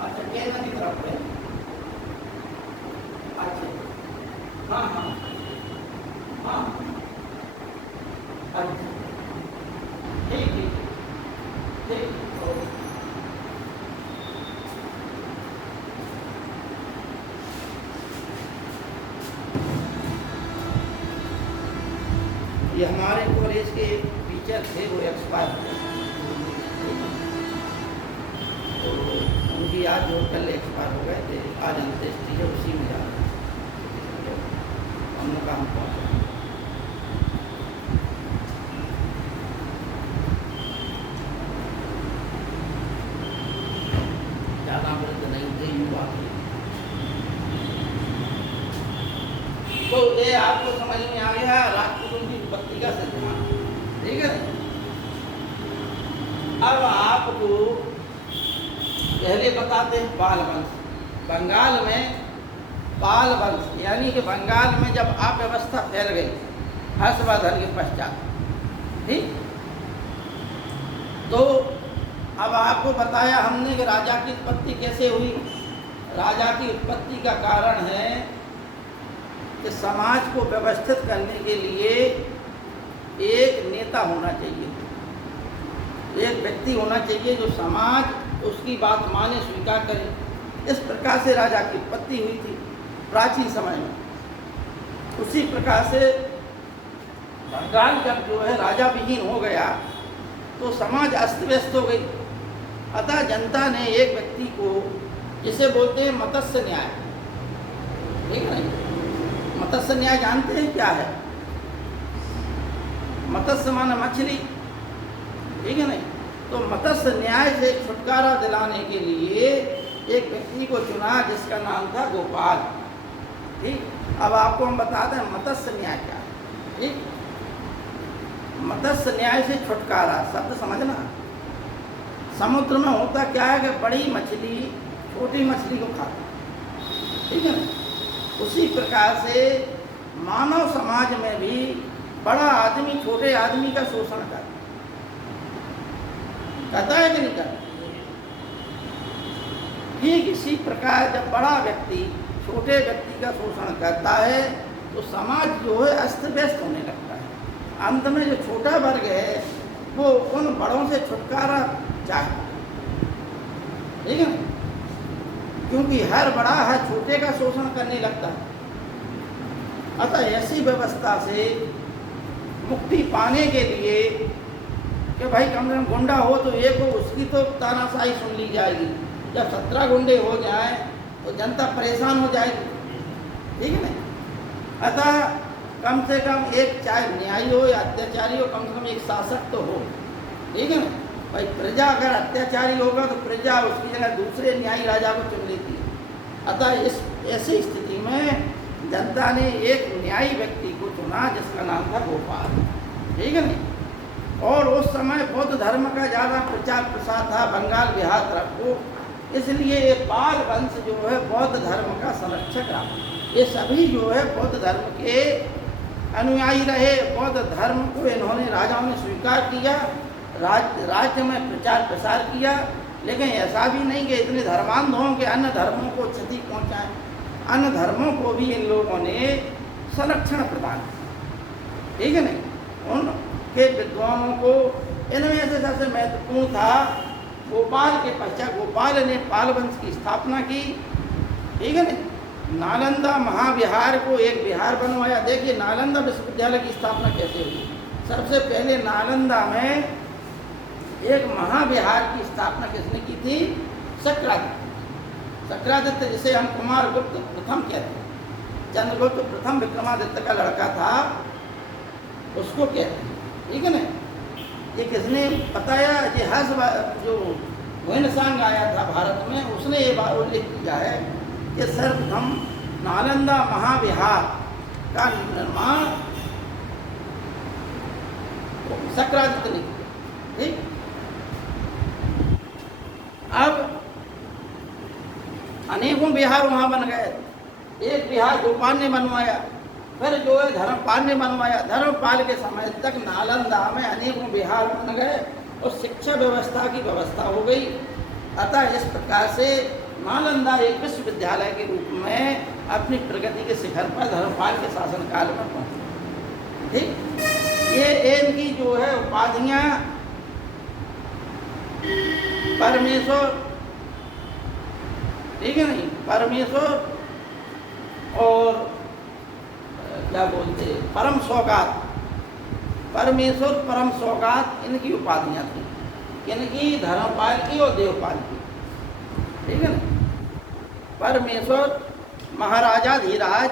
अच्छा केरला की तरफ है, अच्छा हाँ हाँ हाँ अच्छा ठीक ठीक ठीक ओके। ये हमारे कॉलेज के टीचर थे, वो एक्सपायर हो गए, तो उनकी आज जो कल एक्सपायर हो गए थे, आज अंत्येष्टि है, उसी में जा रहे हैं। हमने काम पहुँचा। ज़्यादा वृद्ध नहीं थे, युवा थे। तो ये आपको समझ में आ गया राजपूतों की उत्पत्ति का सिद्धांत, ठीक है। अब आपको पहले बताते हैं पाल वंश। बंगाल में पाल वंश, यानी कि बंगाल में जब अव्यवस्था फैल गई हर्षवर्धन के पश्चात, ठीक, तो अब आपको बताया हमने कि राजा की उत्पत्ति कैसे हुई। राजा की उत्पत्ति का कारण है कि समाज को व्यवस्थित करने के लिए एक नेता होना चाहिए, एक व्यक्ति होना चाहिए जो समाज उसकी बात माने, स्वीकार करे। इस प्रकार से राजा की उत्पत्ति हुई थी प्राचीन समय में। उसी प्रकार से बंगाल जब जो है राजा विहीन हो गया तो समाज अस्त व्यस्त हो गई। अतः जनता ने एक व्यक्ति को, जिसे बोलते हैं मत्स्य न्याय, ठीक है नहीं, मत्स्य न्याय जानते हैं क्या है? मत्स्य माना मछली, ठीक है नहीं। तो मत्स्य न्याय से छुटकारा दिलाने के लिए एक व्यक्ति को चुना जिसका नाम था गोपाल, ठीक। अब आपको हम बताते हैं मत्स्य न्याय क्या है, ठीक। मत्स्य न्याय से छुटकारा शब्द समझना। समुद्र में होता क्या है कि बड़ी मछली छोटी मछली को खाती, ठीक है ना। उसी प्रकार से मानव समाज में भी बड़ा आदमी छोटे आदमी का शोषण करता है कि नहीं करता? ठीक इसी प्रकार जब बड़ा व्यक्ति छोटे व्यक्ति का शोषण करता है तो समाज जो है अस्त व्यस्त होने लगता है। अंत में जो छोटा वर्ग है वो उन बड़ों से छुटकारा चाहे, ठीक है, क्योंकि हर बड़ा हर छोटे का शोषण करने लगता है। अतः ऐसी व्यवस्था से मुक्ति पाने के लिए कि भाई कम से कम गुंडा हो तो एक हो, उसकी तो तानाशाही सुन ली जाएगी। जब 17 गुंडे हो जाएं तो जनता परेशान हो जाएगी, ठीक है ना। अतः कम से कम एक, चाहे न्यायी हो या अत्याचारी हो, कम से कम एक शासक तो हो, ठीक है ना। भाई प्रजा अगर अत्याचारी होगा तो प्रजा उसकी जगह दूसरे न्यायी राजा को चुन लेती है। अतः इस ऐसी स्थिति में जनता ने एक न्यायी व्यक्ति को चुना जिसका नाम था गोपाल, ठीक है ना। और उस समय बौद्ध धर्म का ज़्यादा प्रचार प्रसार था बंगाल बिहार तरफ को, इसलिए ये पाल वंश जो है बौद्ध धर्म का संरक्षक रहा। ये सभी जो है बौद्ध धर्म के अनुयायी रहे। बौद्ध धर्म को इन्होंने, राजाओं ने स्वीकार किया, राज्य में प्रचार प्रसार किया। लेकिन ऐसा भी नहीं कि इतने धर्मांध हों कि अन्य धर्मों को क्षति पहुंचाएं। अन्य धर्मों को भी इन लोगों ने संरक्षण प्रदान किया, ठीक है नहीं। उनके विद्वानों को, इनमें से सबसे महत्वपूर्ण था गोपाल के पश्चात गोपाल ने पाल वंश की स्थापना की, ठीक है नहीं। नालंदा महाविहार को एक विहार बनवाया। देखिए नालंदा विश्वविद्यालय की स्थापना कैसे हुई। सबसे पहले नालंदा में एक महाविहार की स्थापना किसने की थी? शक्रादित्य। शक्रादित्य जिसे हम कुमारगुप्त प्रथम कहते हैं, चंद्रगुप्त प्रथम विक्रमादित्य का लड़का था, उसको कहते हैं, ठीक है ना। ये किसने बताया? ये हर्ष जो हुएनसांग आया था भारत में, उसने ये बात उल्लेख किया है कि सर्वप्रथम नालंदा महाविहार का निर्माण शक्रादित्य ने किया, ठीक। अब अनेकों विहार वहाँ बन गए। एक विहार गोपाल ने बनवाया, फिर जो है धर्मपाल ने बनवाया। धर्मपाल के समय तक नालंदा में अनेकों विहार बन गए और शिक्षा व्यवस्था की व्यवस्था हो गई। अतः इस प्रकार से नालंदा एक विश्वविद्यालय के रूप में अपनी प्रगति के शिखर पर धर्मपाल के शासनकाल में पहुंचा, ठीक। ये इनकी जो है उपाधियाँ परमेश्वर, ठीक है नहीं, परमेश्वर और क्या बोलते परम सौगात, परमेश्वर, परम सौगात, इनकी उपाधियां थी, इनकी धर्मपाल की और देवपाल की। ठीक है ना। परमेश्वर, महाराजाधीराज,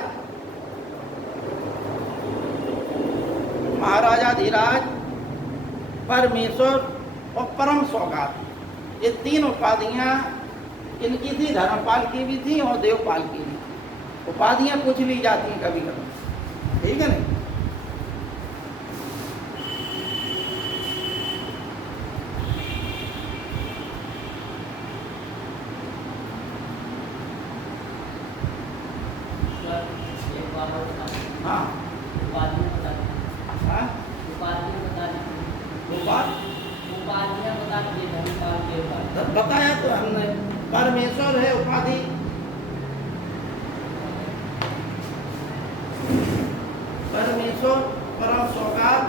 महाराजाधीराज, परमेश्वर और परम सौगात, ये तीन उपाधियां इनकी थी, धर्मपाल की भी थी और देवपाल की भी। उपाधियां पूछ ली जाती हैं कभी कभी। ठीक है ना। एक बार और बता दीजिए। हाँ उपाधियाँ बता दीजिए। हाँ, उपाधियाँ बता दीजिए। वो बात उपाधियाँ बता दीजिए धर्मपाल के उपाधि। बताया तो हमने। परमेश्वर है उपाधि, परमेश्वर, परम सौगात,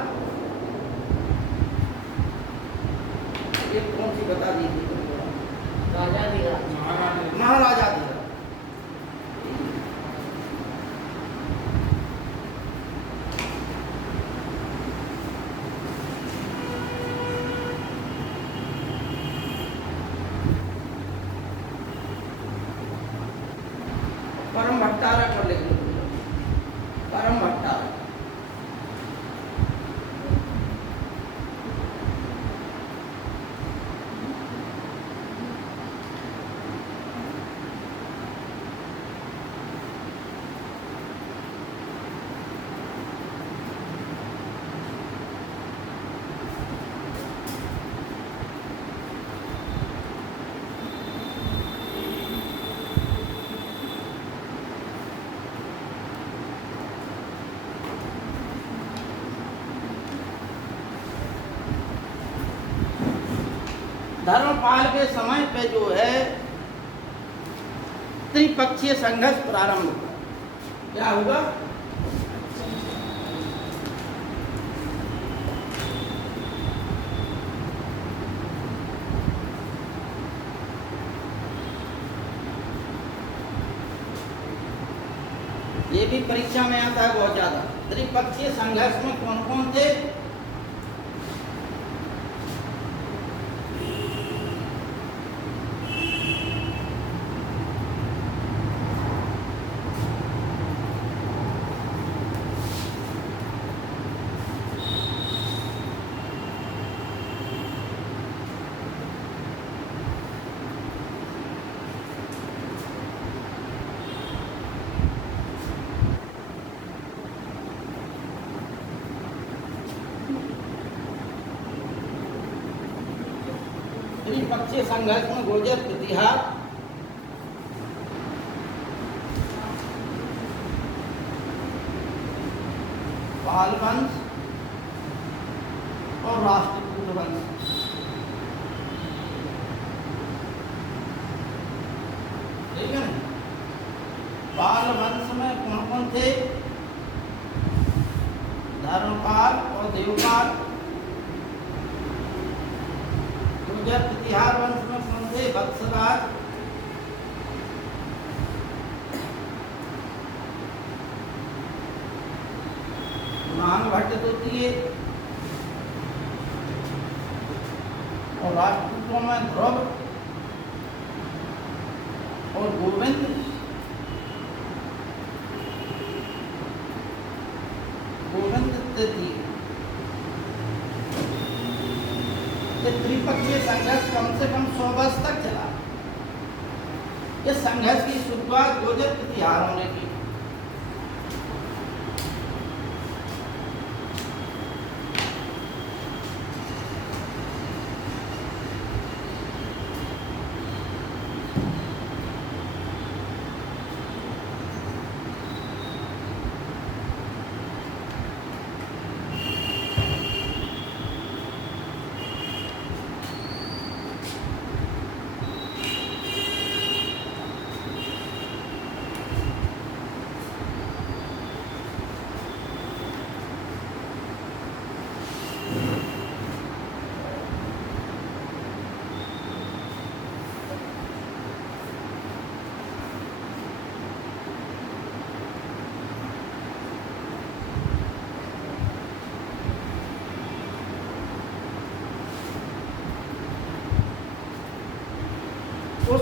ये कौन सी बता दीजिए तुमको? राजाधिराज। महाराजाधीराज। परम भट्टारक को लिख लो। परम भट्टारक। धर्मपाल के समय पे जो है त्रिपक्षीय संघर्ष प्रारंभ हुआ। क्या हुआ? ये भी परीक्षा में आता है बहुत ज्यादा। त्रिपक्षीय संघर्ष में कौन कौन थे? त्रिपक्षीय संघर्ष में गुर्जर प्रतिहार, पाल वंश और राष्ट्रकूट वंश। ठीक है ना। पाल वंश में कौन कौन थे? धर्मपाल और देवपाल। गुर्जर प्रतिहार वंश में कौन थे? वत्सराज, भट्ट द्वितीय और राष्ट्रकूटों में ध्रुव और गोविंद, गोविंद तृतीय। ये त्रिपक्षीय संघर्ष कम से कम 100 वर्ष तक चला। इस संघर्ष की शुरुआत गुर्जर प्रतिहारों ने की।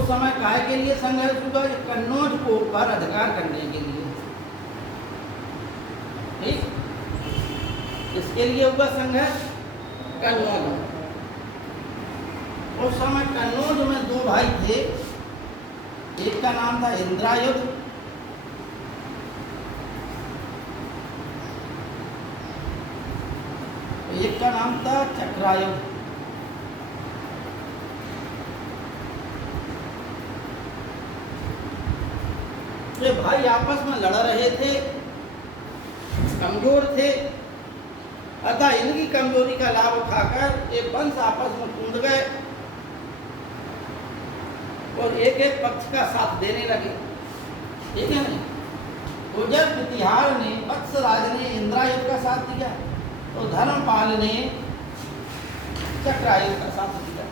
उस समय काहे के लिए संघर्ष हुआ? कि कन्नौज को ऊपर अधिकार करने के लिए। ठीक, इसके लिए हुआ संघर्ष कन्नौज में। उस समय कन्नौज में दो भाई थे, एक का नाम था इंद्रायुध, एक का नाम था चक्रायुध। ये भाई आपस में लड़ रहे थे, कमजोर थे, अतः इनकी कमजोरी का लाभ उठाकर ये वंश आपस में कूद गए और एक एक पक्ष का साथ देने लगे। ठीक है ना? तो जब प्रतिहार ने, वत्सराज ने इंद्रायुध का साथ दिया तो धर्मपाल ने चक्रायुध का साथ दिया।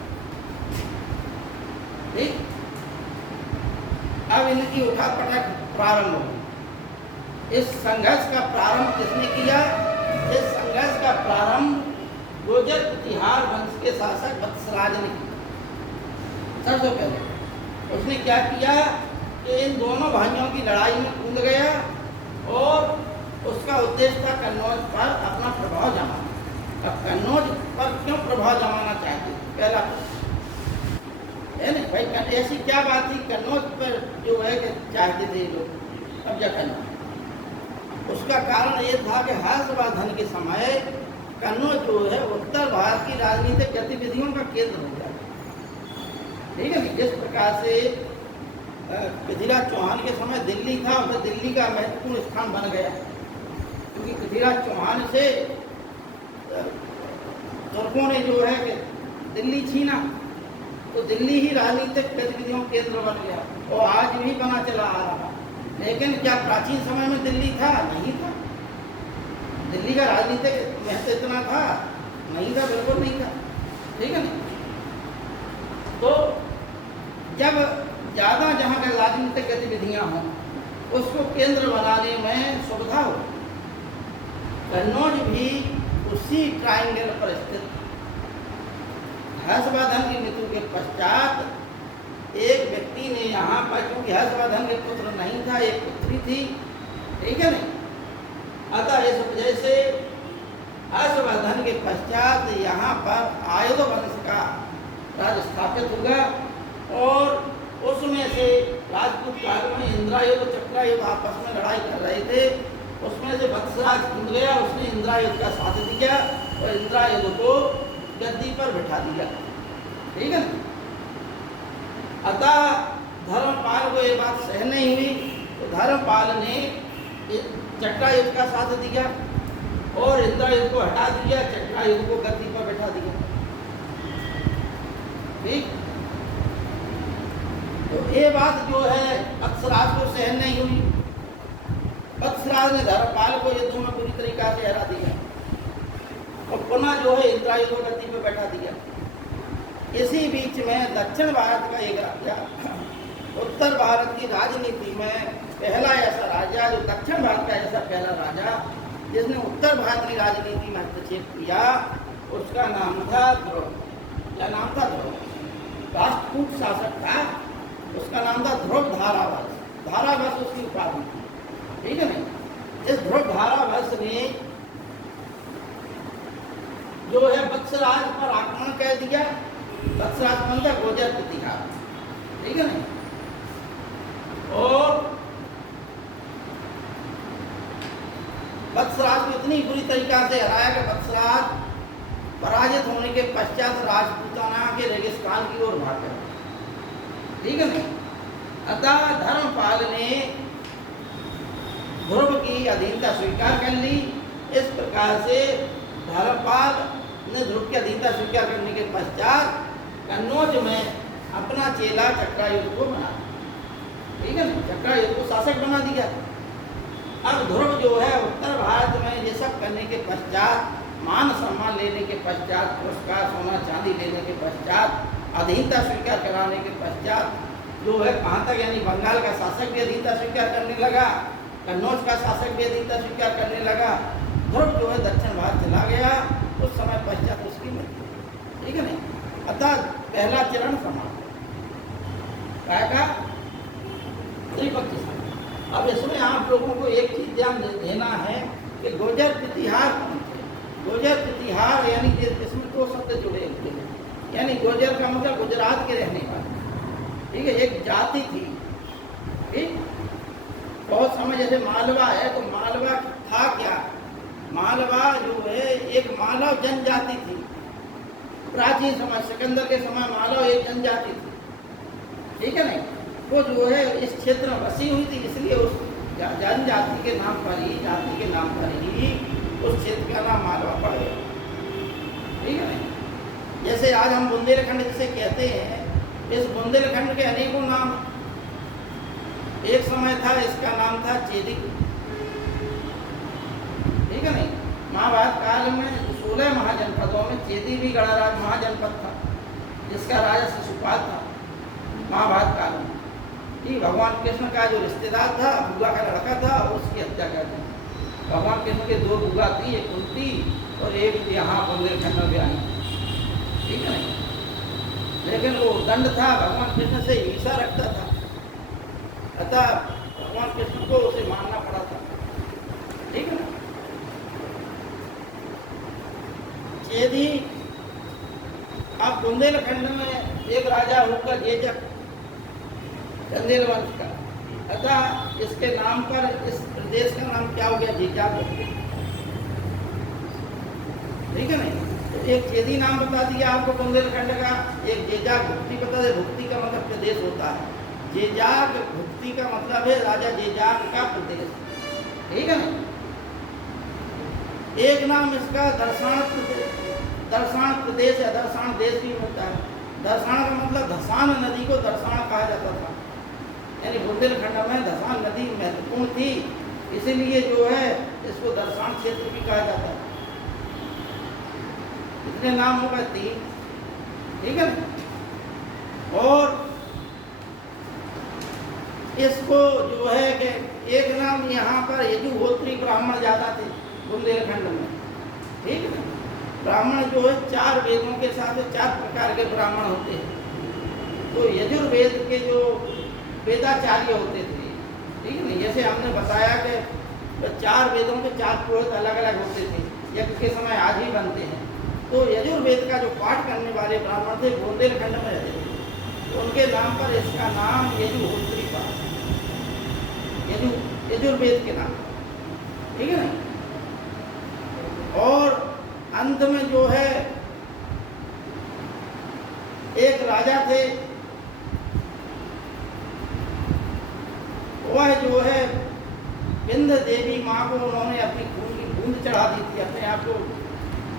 ठीक, अब इनकी उठापटक प्रारंभ हो। इस संघर्ष का प्रारंभ किसने किया? इस संघर्ष का प्रारंभ गुर्जर प्रतिहार वंश के शासक वत्सराज ने किया। सबसे पहले उसने क्या किया कि इन दोनों भाइयों की लड़ाई में कूद गया और उसका उद्देश्य था कन्नौज पर अपना प्रभाव जमाना। अब कन्नौज पर क्यों प्रभाव जमाना चाहते? पहला है ना भाई, ऐसी क्या बात थी कन्नौज पर जो है कि चाहते थे लोग कब्जा करना? उसका कारण ये था कि हर्षवर्धन के समय कन्नौज जो है उत्तर भारत की राजनीतिक गतिविधियों का केंद्र हो गया। ठीक है ना? जिस प्रकार से पृथ्वीराज चौहान के समय दिल्ली था, उसे दिल्ली का महत्वपूर्ण स्थान बन गया, क्योंकि पृथ्वीराज चौहान से तुर्कों ने जो है कि दिल्ली छीना, तो दिल्ली ही राजनीतिक गतिविधियों का केंद्र बन गया और आज भी बना चला आ रहा। लेकिन क्या प्राचीन समय में दिल्ली था? नहीं था। दिल्ली का राजनीतिक महत्व इतना था? नहीं था, बिल्कुल नहीं था। ठीक है ना? तो जब ज़्यादा जहाँ का राजनीतिक गतिविधियाँ हों उसको केंद्र बनाने में सुविधा हो। कन्नौज भी उसी ट्रायंगल पर स्थित। हर्षवर्धन की मृत्यु के पश्चात एक व्यक्ति ने यहाँ पर, क्योंकि हर्षवर्धन के पुत्र नहीं था, एक पुत्री थी, ठीक है ना? अतः इस वजह से हर्षवर्धन के पश्चात यहाँ पर आयुध वंश का राज स्थापित हुआ और उसमें से राजपूत काल में इंद्रायुध चक्रायुध आपस में लड़ाई कर रहे थे। उसमें से वत्सराज कूद गया, उसने इंद्रायुध का साथ दिया और इंद्रायुध को गद्दी पर बिठा दिया। ठीक है ना? अतः धर्मपाल को ये बात सहन नहीं हुई तो धर्मपाल ने चक्रायुध का साथ दिया और इंद्रायुध को हटा दिया, चक्रायुध को गद्दी पर बिठा दिया। ठीक, तो ये बात जो है वत्सराज को सहन नहीं हुई। वत्सराज ने धर्मपाल को ये दोनों पूरी तरीका से हरा दिया और पुनः जो है इंद्रायुध को गद्दी पर बैठा दिया। इसी बीच में दक्षिण भारत का एक राजा, उत्तर भारत की राजनीति में पहला ऐसा राजा, जो दक्षिण भारत का ऐसा पहला राजा जिसने उत्तर भारत की राजनीति में हस्तक्षेप किया, उसका नाम था ध्रुव। क्या नाम था? ध्रुव। राष्ट्रकूट शासक था, उसका नाम था ध्रुव धारावंश। धारावंश उसकी उपाधि थी। ठीक है ना? इस ध्रुव धारावंश ने जो है वत्सराज पर आक्रमण कर दिया। वत्सराज कौन था? गुर्जर प्रतिहार। ठीक है ना? और वत्सराज को इतनी बुरी तरीका से हराया कि वत्सराज पराजित होने के पश्चात राजपूताना के रेगिस्तान की ओर भाग गया। ठीक है ना? अतः धर्मपाल ने ध्रुव की अधीनता स्वीकार कर ली। इस प्रकार से धर्मपाल ने ध्रुव की अधीनता स्वीकार करने के पश्चात कन्नौज में अपना चेला चक्रायुध को बना। ठीक है ना? चक्रायुध को शासक बना दिया। अब ध्रुव जो है उत्तर भारत में ये सब करने के पश्चात, मान सम्मान लेने के पश्चात, पुरस्कार सोना चांदी लेने के पश्चात, अधीनता स्वीकार कराने के पश्चात जो है कहाँ तक, यानी बंगाल का शासक भी अधीनता स्वीकार करने लगा, कन्नौज का शासक भी अधीनता स्वीकार करने लगा। ध्रुव जो है दक्षिण भारत चला गया। उस समय पश्चात उसकी मृत्यु। ठीक है ना? अतः पहला चरण समाप्त। ध्यान देना है कि गुर्जर प्रतिहार कौन थे। गुर्जर प्रतिहार यानी कि इसमें दो शब्द जुड़े हुए हैं, यानी गुर्जर का मतलब गुजरात के रहने वाले, ठीक है, एक जाति थी, ठीक। बहुत समय जैसे मालवा है तो मालवा था क्या, मालवा जो है एक मालव जनजाति थी। प्राचीन समय सिकंदर के समय मालव एक जनजाति थी, ठीक है नहीं, वो जो है इस क्षेत्र में बसी हुई थी, इसलिए उस जनजाति के नाम पर ही, जाति के नाम पर ही उस क्षेत्र का नाम मालवा पड़ गया, ठीक है नहीं। जैसे आज हम बुंदेलखंड जिसे कहते हैं, इस बुंदेलखंड के अनेकों नाम, एक समय था इसका नाम था चेदी, ठीक है नहीं। महाभारत काल में 16 महाजनपदों में चेदी भी गणराज महाजनपद था, जिसका राजा शिशुपाल था महाभारत काल में। कि भगवान कृष्ण का जो रिश्तेदार था, बुआ का लड़का था, उसकी हत्या कर दी। भगवान कृष्ण के दो बुआ थी, एक कुंती और एक यहाँ बुंदेलखंड में आई, ठीक है नहीं। लेकिन वो दंड था, भगवान कृष्ण से ईर्ष्या रखता था, अतः भगवान कृष्ण को उसे मारना पड़ा था, ठीक है ना। चेदी अब बुंदेलखंड में एक राजा होगा जेजक, चंदेल वंश का, अतः इसके नाम पर इस प्रदेश का नाम क्या हो गया, जेजाक, ठीक है नहीं। तो एक चेदी नाम बता दिया आपको बुंदेलखंड का, एक जेजाक भुक्ति बता दे, भुक्ति का मतलब प्रदेश होता है, जेजाक भुक्ति का मतलब है राजा जेजाक का प्रदेश, ठीक है नहीं। एक नाम इसका दर्शान प्रदेश या दर्शान देश भी होता है। दर्शान का मतलब धसान नदी को दर्शान कहा जाता था, यानी बुंदेलखंड में धसान नदी महत्वपूर्ण थी, इसीलिए जो है इसको दर्शान क्षेत्र भी कहा जाता है। इतने नाम होगा 3, ठीक है ना। और इसको जो है कि एक नाम यहाँ पर यजुहोत्री ब्राह्मण ज़्यादा थे बुंदेलखंड में, ठीक है ना। ब्राह्मण जो है 4 वेदों के साथ 4 प्रकार के ब्राह्मण होते हैं। तो यजुर्वेद के जो वेदाचार्य होते थे, ठीक है ना, जैसे हमने बताया कि 4 वेदों के 4 पुरोहित अलग अलग होते थे, यज्ञ के समय आज ही बनते हैं। तो यजुर्वेद का जो पाठ करने वाले ब्राह्मण थे बुंदेलखंड में रहते थे, तो उनके नाम पर इसका नाम यजुहोत्री पड़ा, यजुर्वेद के नाम, ठीक है ना। और अंत में जो है एक राजा थे, वह जो है विंध देवी माँ को उन्होंने अपनी खून की बूंद चढ़ा दी थी, अपने आप को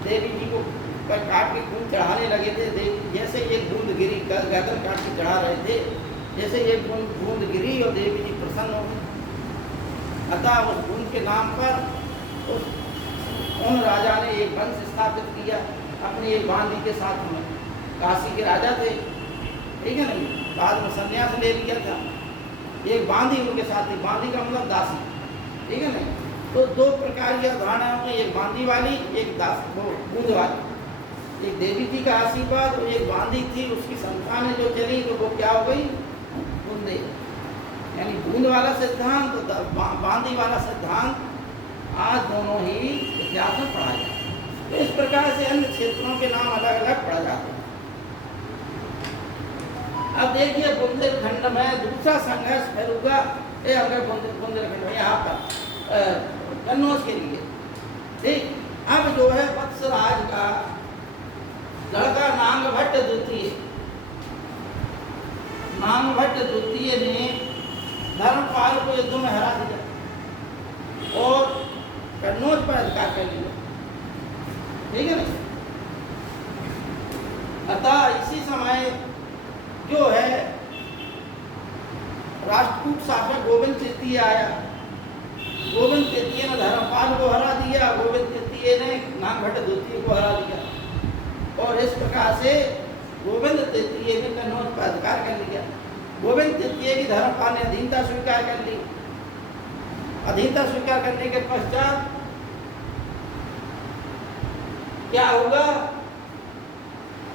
देवी जी को काट के खून चढ़ाने लगे थे। देवी जैसे एक बूंद गिरी, गर्दन काट के चढ़ा रहे थे, जैसे एक बूंद गिरी और देवी जी प्रसन्न हो गई। अतः उस बूंद के नाम पर उन राजा ने एक वंश स्थापित किया अपनी एक बांदी के साथ में। काशी के राजा थे, ठीक है नहीं, बाद में संन्यास ले लिया था। एक बांदी उनके साथ थी, बांदी का मतलब दासी, ठीक है नहीं। तो 2 प्रकार की अवधारणा है, एक बांदी वाली, एक दास, वो बूंद वाली। एक देवी जी का आशीर्वाद और एक बांदी थी, उसकी संतानें जो चली तो वो क्या हो गई, बूंदे, यानी बूंद वाला सिद्धांत तो बांदी वाला सिद्धांत आज दोनों ही इतिहास में पढ़ा जाता है। तो इस प्रकार से अन्य क्षेत्रों के नाम अलग अलग पढ़ा जाते हैं। अब देखिए बुंदेलखंड में दूसरा संघर्ष फिर हुआ, अगर बुंदेलखंड में यहाँ पर कन्नौज के लिए, ठीक। अब जो है वत्सराज का लड़का नांगभट्ट द्वितीय, नांगभट्ट द्वितीय ने धर्मपाल को युद्ध में हरा दिया और कन्नौज पर अधिकार कर लिया, ठीक है ना। अतः इसी समय जो है राष्ट्रकूट शासक गोविंद तृतीय आया। गोविंद तृतीय ने धर्मपाल को हरा दिया, गोविंद तृतीय ने नागभट्ट द्वितीय को हरा दिया और इस प्रकार से गोविंद तृतीय ने कन्नौज पर अधिकार कर लिया। गोविंद तृतीय की धर्मपाल ने अधीनता स्वीकार कर ली। अधीनता स्वीकार करने के पश्चात क्या होगा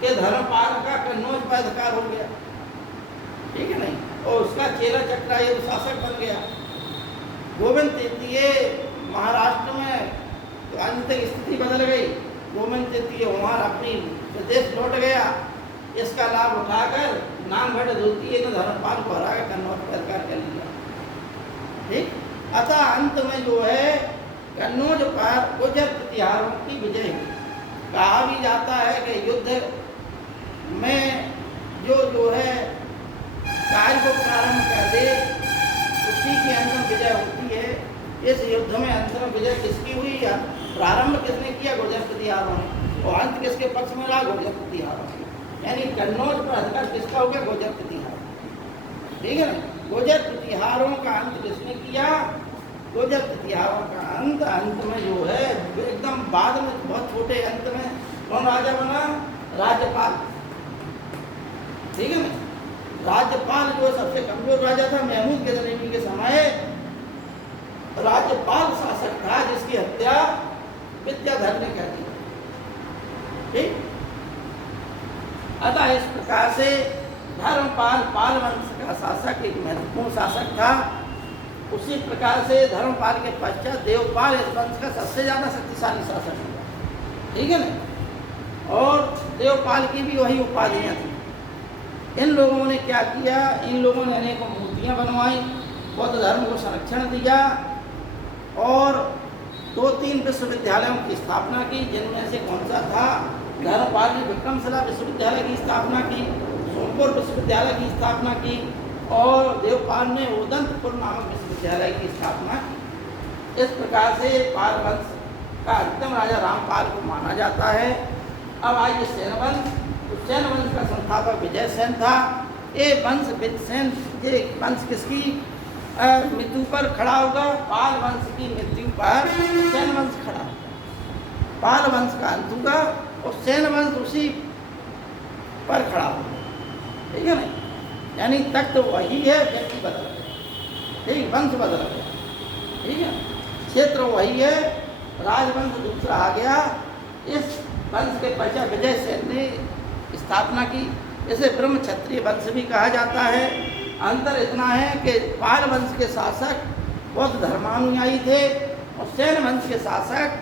कि धर्मपाल का कन्नौज पर अधिकार हो गया, ठीक है नहीं, और उसका चेला चक्रायुध शासक बन गया। गोविंद तृतीय महाराष्ट्र में तो अंतिम स्थिति बदल गई। गोविंद तृतीय वहाँ अपनी प्रदेश लौट गया। इसका लाभ उठाकर नामगढ़ द्वितीय ने धर्मपाल को हरा कर कन्नौज पर अधिकार कर लिया। ठीक, अतः अंत में जो है कन्नौज पर गुर्जर प्रतिहारों की विजय हुई। कहा भी जाता है कि युद्ध में जो है कार्य को प्रारंभ कर दे उसी की अंतिम विजय होती है। इस युद्ध में अंतिम विजय किसकी हुई है? प्रारंभ किसने किया? गुर्जर प्रतिहारों ने। और अंत किसके पक्ष में रहा? गुर्जर प्रतिहारों ने। यानी कन्नौज पर अधिकार किसका हो गया? गुर्जर प्रतिहार। ठीक है ना? गुर्जर प्रतिहारों का अंत किसने किया? गुर्जर प्रतिहारों का अंत में जो है एकदम बाद में बहुत छोटे अंत में कौन राजा बना? राज्यपाल। ठीक है ना? राज्यपाल जो सबसे कमजोर राजा था, महमूद के जनेवी के समय राज्यपाल शासक था जिसकी हत्या विद्याधर ने कर दी। ठीक, अतः इस प्रकार से धर्मपाल पाल वंश का शासक एक महत्वपूर्ण शासक था। उसी प्रकार से धर्मपाल के पश्चात देवपाल इस वंश का सबसे ज्यादा शक्तिशाली शासक हुआ। ठीक है ना? और देवपाल की भी वही उपाधियां थी। इन लोगों ने क्या किया? इन लोगों ने अनेकों मूर्तियां बनवाई, बौद्ध धर्म को संरक्षण दिया और 2-3 विश्वविद्यालयों की स्थापना की, जिनमें से कौन सा था? धर्मपाल ने विक्रमशिला विश्वविद्यालय की स्थापना की, सोमपुर विश्वविद्यालय की स्थापना की और देवपाल ने उदंतपुर नामक विश्वविद्यालय की स्थापना की। इस प्रकार से पाल वंश का अंतिम राजा रामपाल को माना जाता है। अब आइए सेन वंश। तो सेन वंश का संस्थापक विजय सेन था। ये वंश किसकी मृत्यु पर खड़ा होगा? पाल वंश की मृत्यु पर सेन वंश खड़ा होगा। पाल वंश का अंत होगा और सेन वंश उसी पर खड़ा होगा। ठीक है ना? यानी तख्त वही है, व्यक्ति बदल गया। ठीक, वंश बदल गया। ठीक है, क्षेत्र वही है, राजवंश दूसरा आ गया। इस वंश के पश्चात विजय सेन ने स्थापना की। इसे ब्रह्म क्षत्रिय वंश भी कहा जाता है। अंतर इतना है कि पाल वंश के शासक बौद्ध धर्मानुयायी थे और सेन वंश के शासक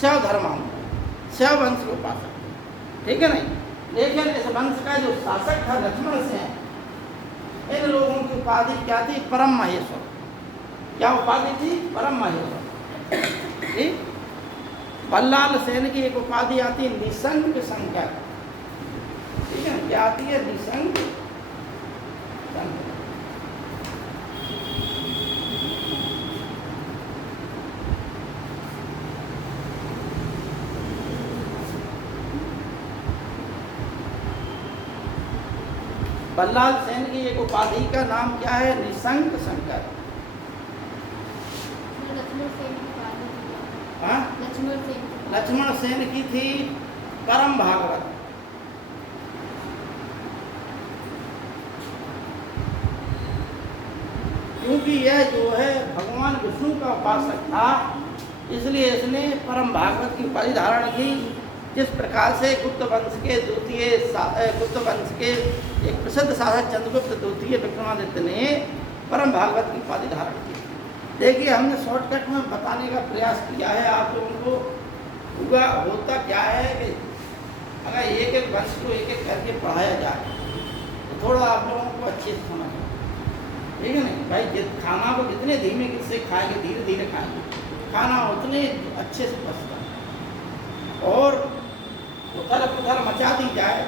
शैव धर्मानुयायी, शैव वंश के उपासक थे। ठीक है नहीं? लेकिन इस वंश का जो शासक था लक्ष्मण सेन, इन लोगों की उपाधि क्या थी? परम महेश्वर। क्या उपाधि थी? परम महेश्वर। ठीक, बल्लाल सेन की एक उपाधि आती है निसंग संख्या। ठीक है, क्या आती है? निसंग संख्या। बल्लाल सेन की एक उपाधि का नाम क्या है? निसंग शंकर। हाँ, लक्ष्मण सेन की थी परम भागवत। क्योंकि यह जो है भगवान विष्णु का उपासक था, इसलिए इसने परम भागवत की उपाधि धारण की। जिस प्रकार से गुप्त वंश के एक प्रसिद्ध शासक चंद्रगुप्त द्वितीय विक्रमादित्य ने परम भागवत की उपाधि धारण की। देखिए, हमने शॉर्टकट में बताने का प्रयास किया है आप लोगों को। हुआ होता क्या है कि अगर एक एक वंश को एक एक करके पढ़ाया जाए तो थोड़ा आप लोगों को अच्छे से समझ आए। ठीक है नहीं भाई? खाना को जितने धीमे से खाएंगे, धीरे धीरे खाएंगे, खाना उतने अच्छे से पचता है। और उथल पुथल मचा दी जाए,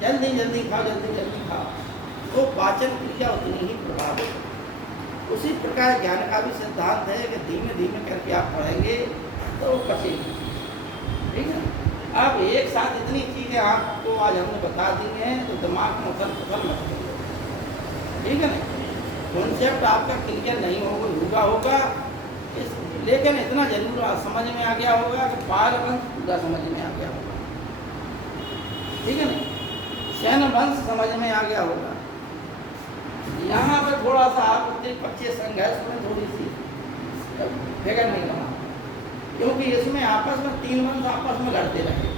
जल्दी जल्दी खाओ, जल्दी जल्दी खाओ, तो पाचन क्रिया उतनी ही प्रभावित है। उसी प्रकार ज्ञान का भी सिद्धांत है कि धीमे धीमे करके आप पढ़ेंगे तो वो पचेगी। ठीक है? अब एक साथ इतनी चीज़ें आपको आज हमने बता दी हैं तो दिमाग में उथल पुथल मच गई। ठीक है ना? कॉन्सेप्ट आपका क्लियर नहीं होगा लेकिन इतना जरूर समझ में आ गया होगा कि पाल वंश पूरा समझ में आ गया होगा। ठीक है ना? सेन वंश समझ में आ गया होगा। यहाँ पर थोड़ा सा आप त्रिपक्षीय संघर्ष में थोड़ी सी फिगर नहीं बना, क्योंकि इसमें आपस में 3 वंश आपस में लड़ते रहे।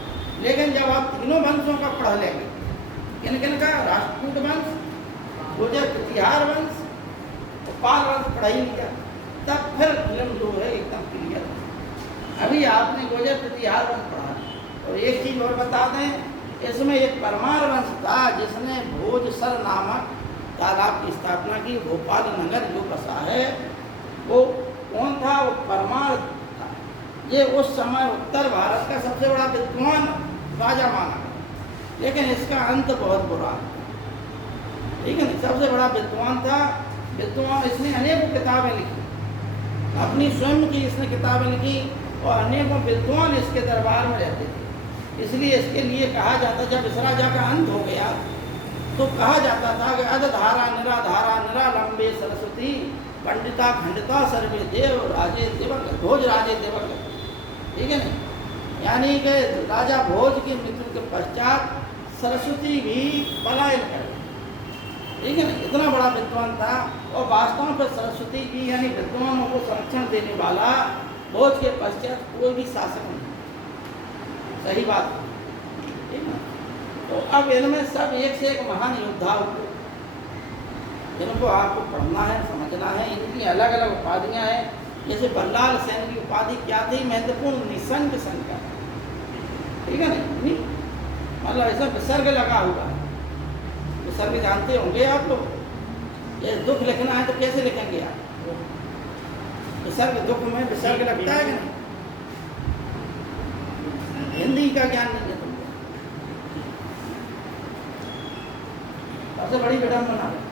लेकिन जब आप तीनों वंशों का पढ़ लेंगे, किन किन का? राष्ट्रकूट वंश, गुर्जर प्रतिहार वंश और पाल वंश पढ़ ही लिया, तब फिर फिल्म जो है एकदम क्लियर है। अभी आपने गुर्जर प्रतिहार वंश पढ़ा, और एक चीज़ और बता दें, इसमें एक परमार वंश था जिसने भोजसर नामक तालाब की स्थापना की। भोपाल नगर जो बसा है वो कौन था? वो परमार था। ये उस समय उत्तर भारत का सबसे बड़ा विद्वान राजा माना गया, लेकिन इसका अंत बहुत बुरा है, ठीक है ना। सबसे बड़ा विद्वान था, विद्वान। इसने अनेकों किताबें लिखी, अपनी स्वयं की इसने किताबें लिखी, और अनेकों विद्वान इसके दरबार में रहते थे। इसलिए इसके लिए कहा जाता, जब इस राजा का अंत हो गया तो कहा जाता था कि अधधारा निराधारा निरालंबे सरस्वती पंडिता खंडिता सर्वे देव राजे देवक भोज राजे देवक, ठीक है ना। यानी कि राजा भोज की मृत्यु के पश्चात सरस्वती भी पलायन कर गई, ठीक है ना। इतना बड़ा विद्वान था, और वास्तव में फिर सरस्वती जी यानी विद्वानों को संरक्षण देने वाला भोज के पश्चात कोई भी शासक नहीं। सही बात, ठीक है। तो अब इनमें सब एक से एक महान योद्धा हुए, जिनको आपको पढ़ना है, समझना है। इनकी अलग अलग उपाधियाँ हैं। जैसे बल्लाल सेन की उपाधि क्या थी? महत्वपूर्ण निसंग शंकर, ठीक है ना। मतलब ऐसा विसर्ग लगा हुआ है। विसर्ग जानते होंगे आप लोग। ये दुख लिखना है तो कैसे लिखेंगे आप? विसर्ग, दुख में विसर्ग लगता है कि नहीं? हिंदी का ज्ञान नहीं है तुमको, सबसे बड़ी विडम्बना है।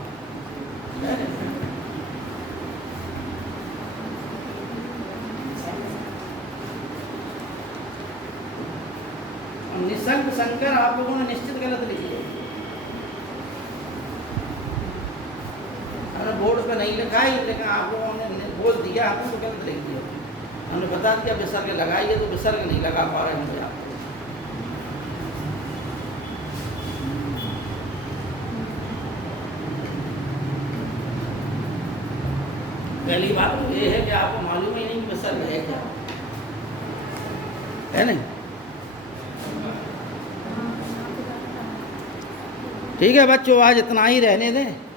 निसंग शंकर आप लोगों ने निश्चित गलत लिखी है। हमने बोर्ड पे नहीं लिखा ही, लेकिन आप लोगों ने बोल दिया, हमने तो गलत लिख दिया। हमने बता दिया विसर्ग लगाइए, तो विसर्ग नहीं लगा पा रहे मुझे आप। पहली बात तो ये है कि आपको मालूम ही नहीं कि विसर्ग है क्या, है नहीं? ठीक है बच्चों, आज इतना ही रहने दें।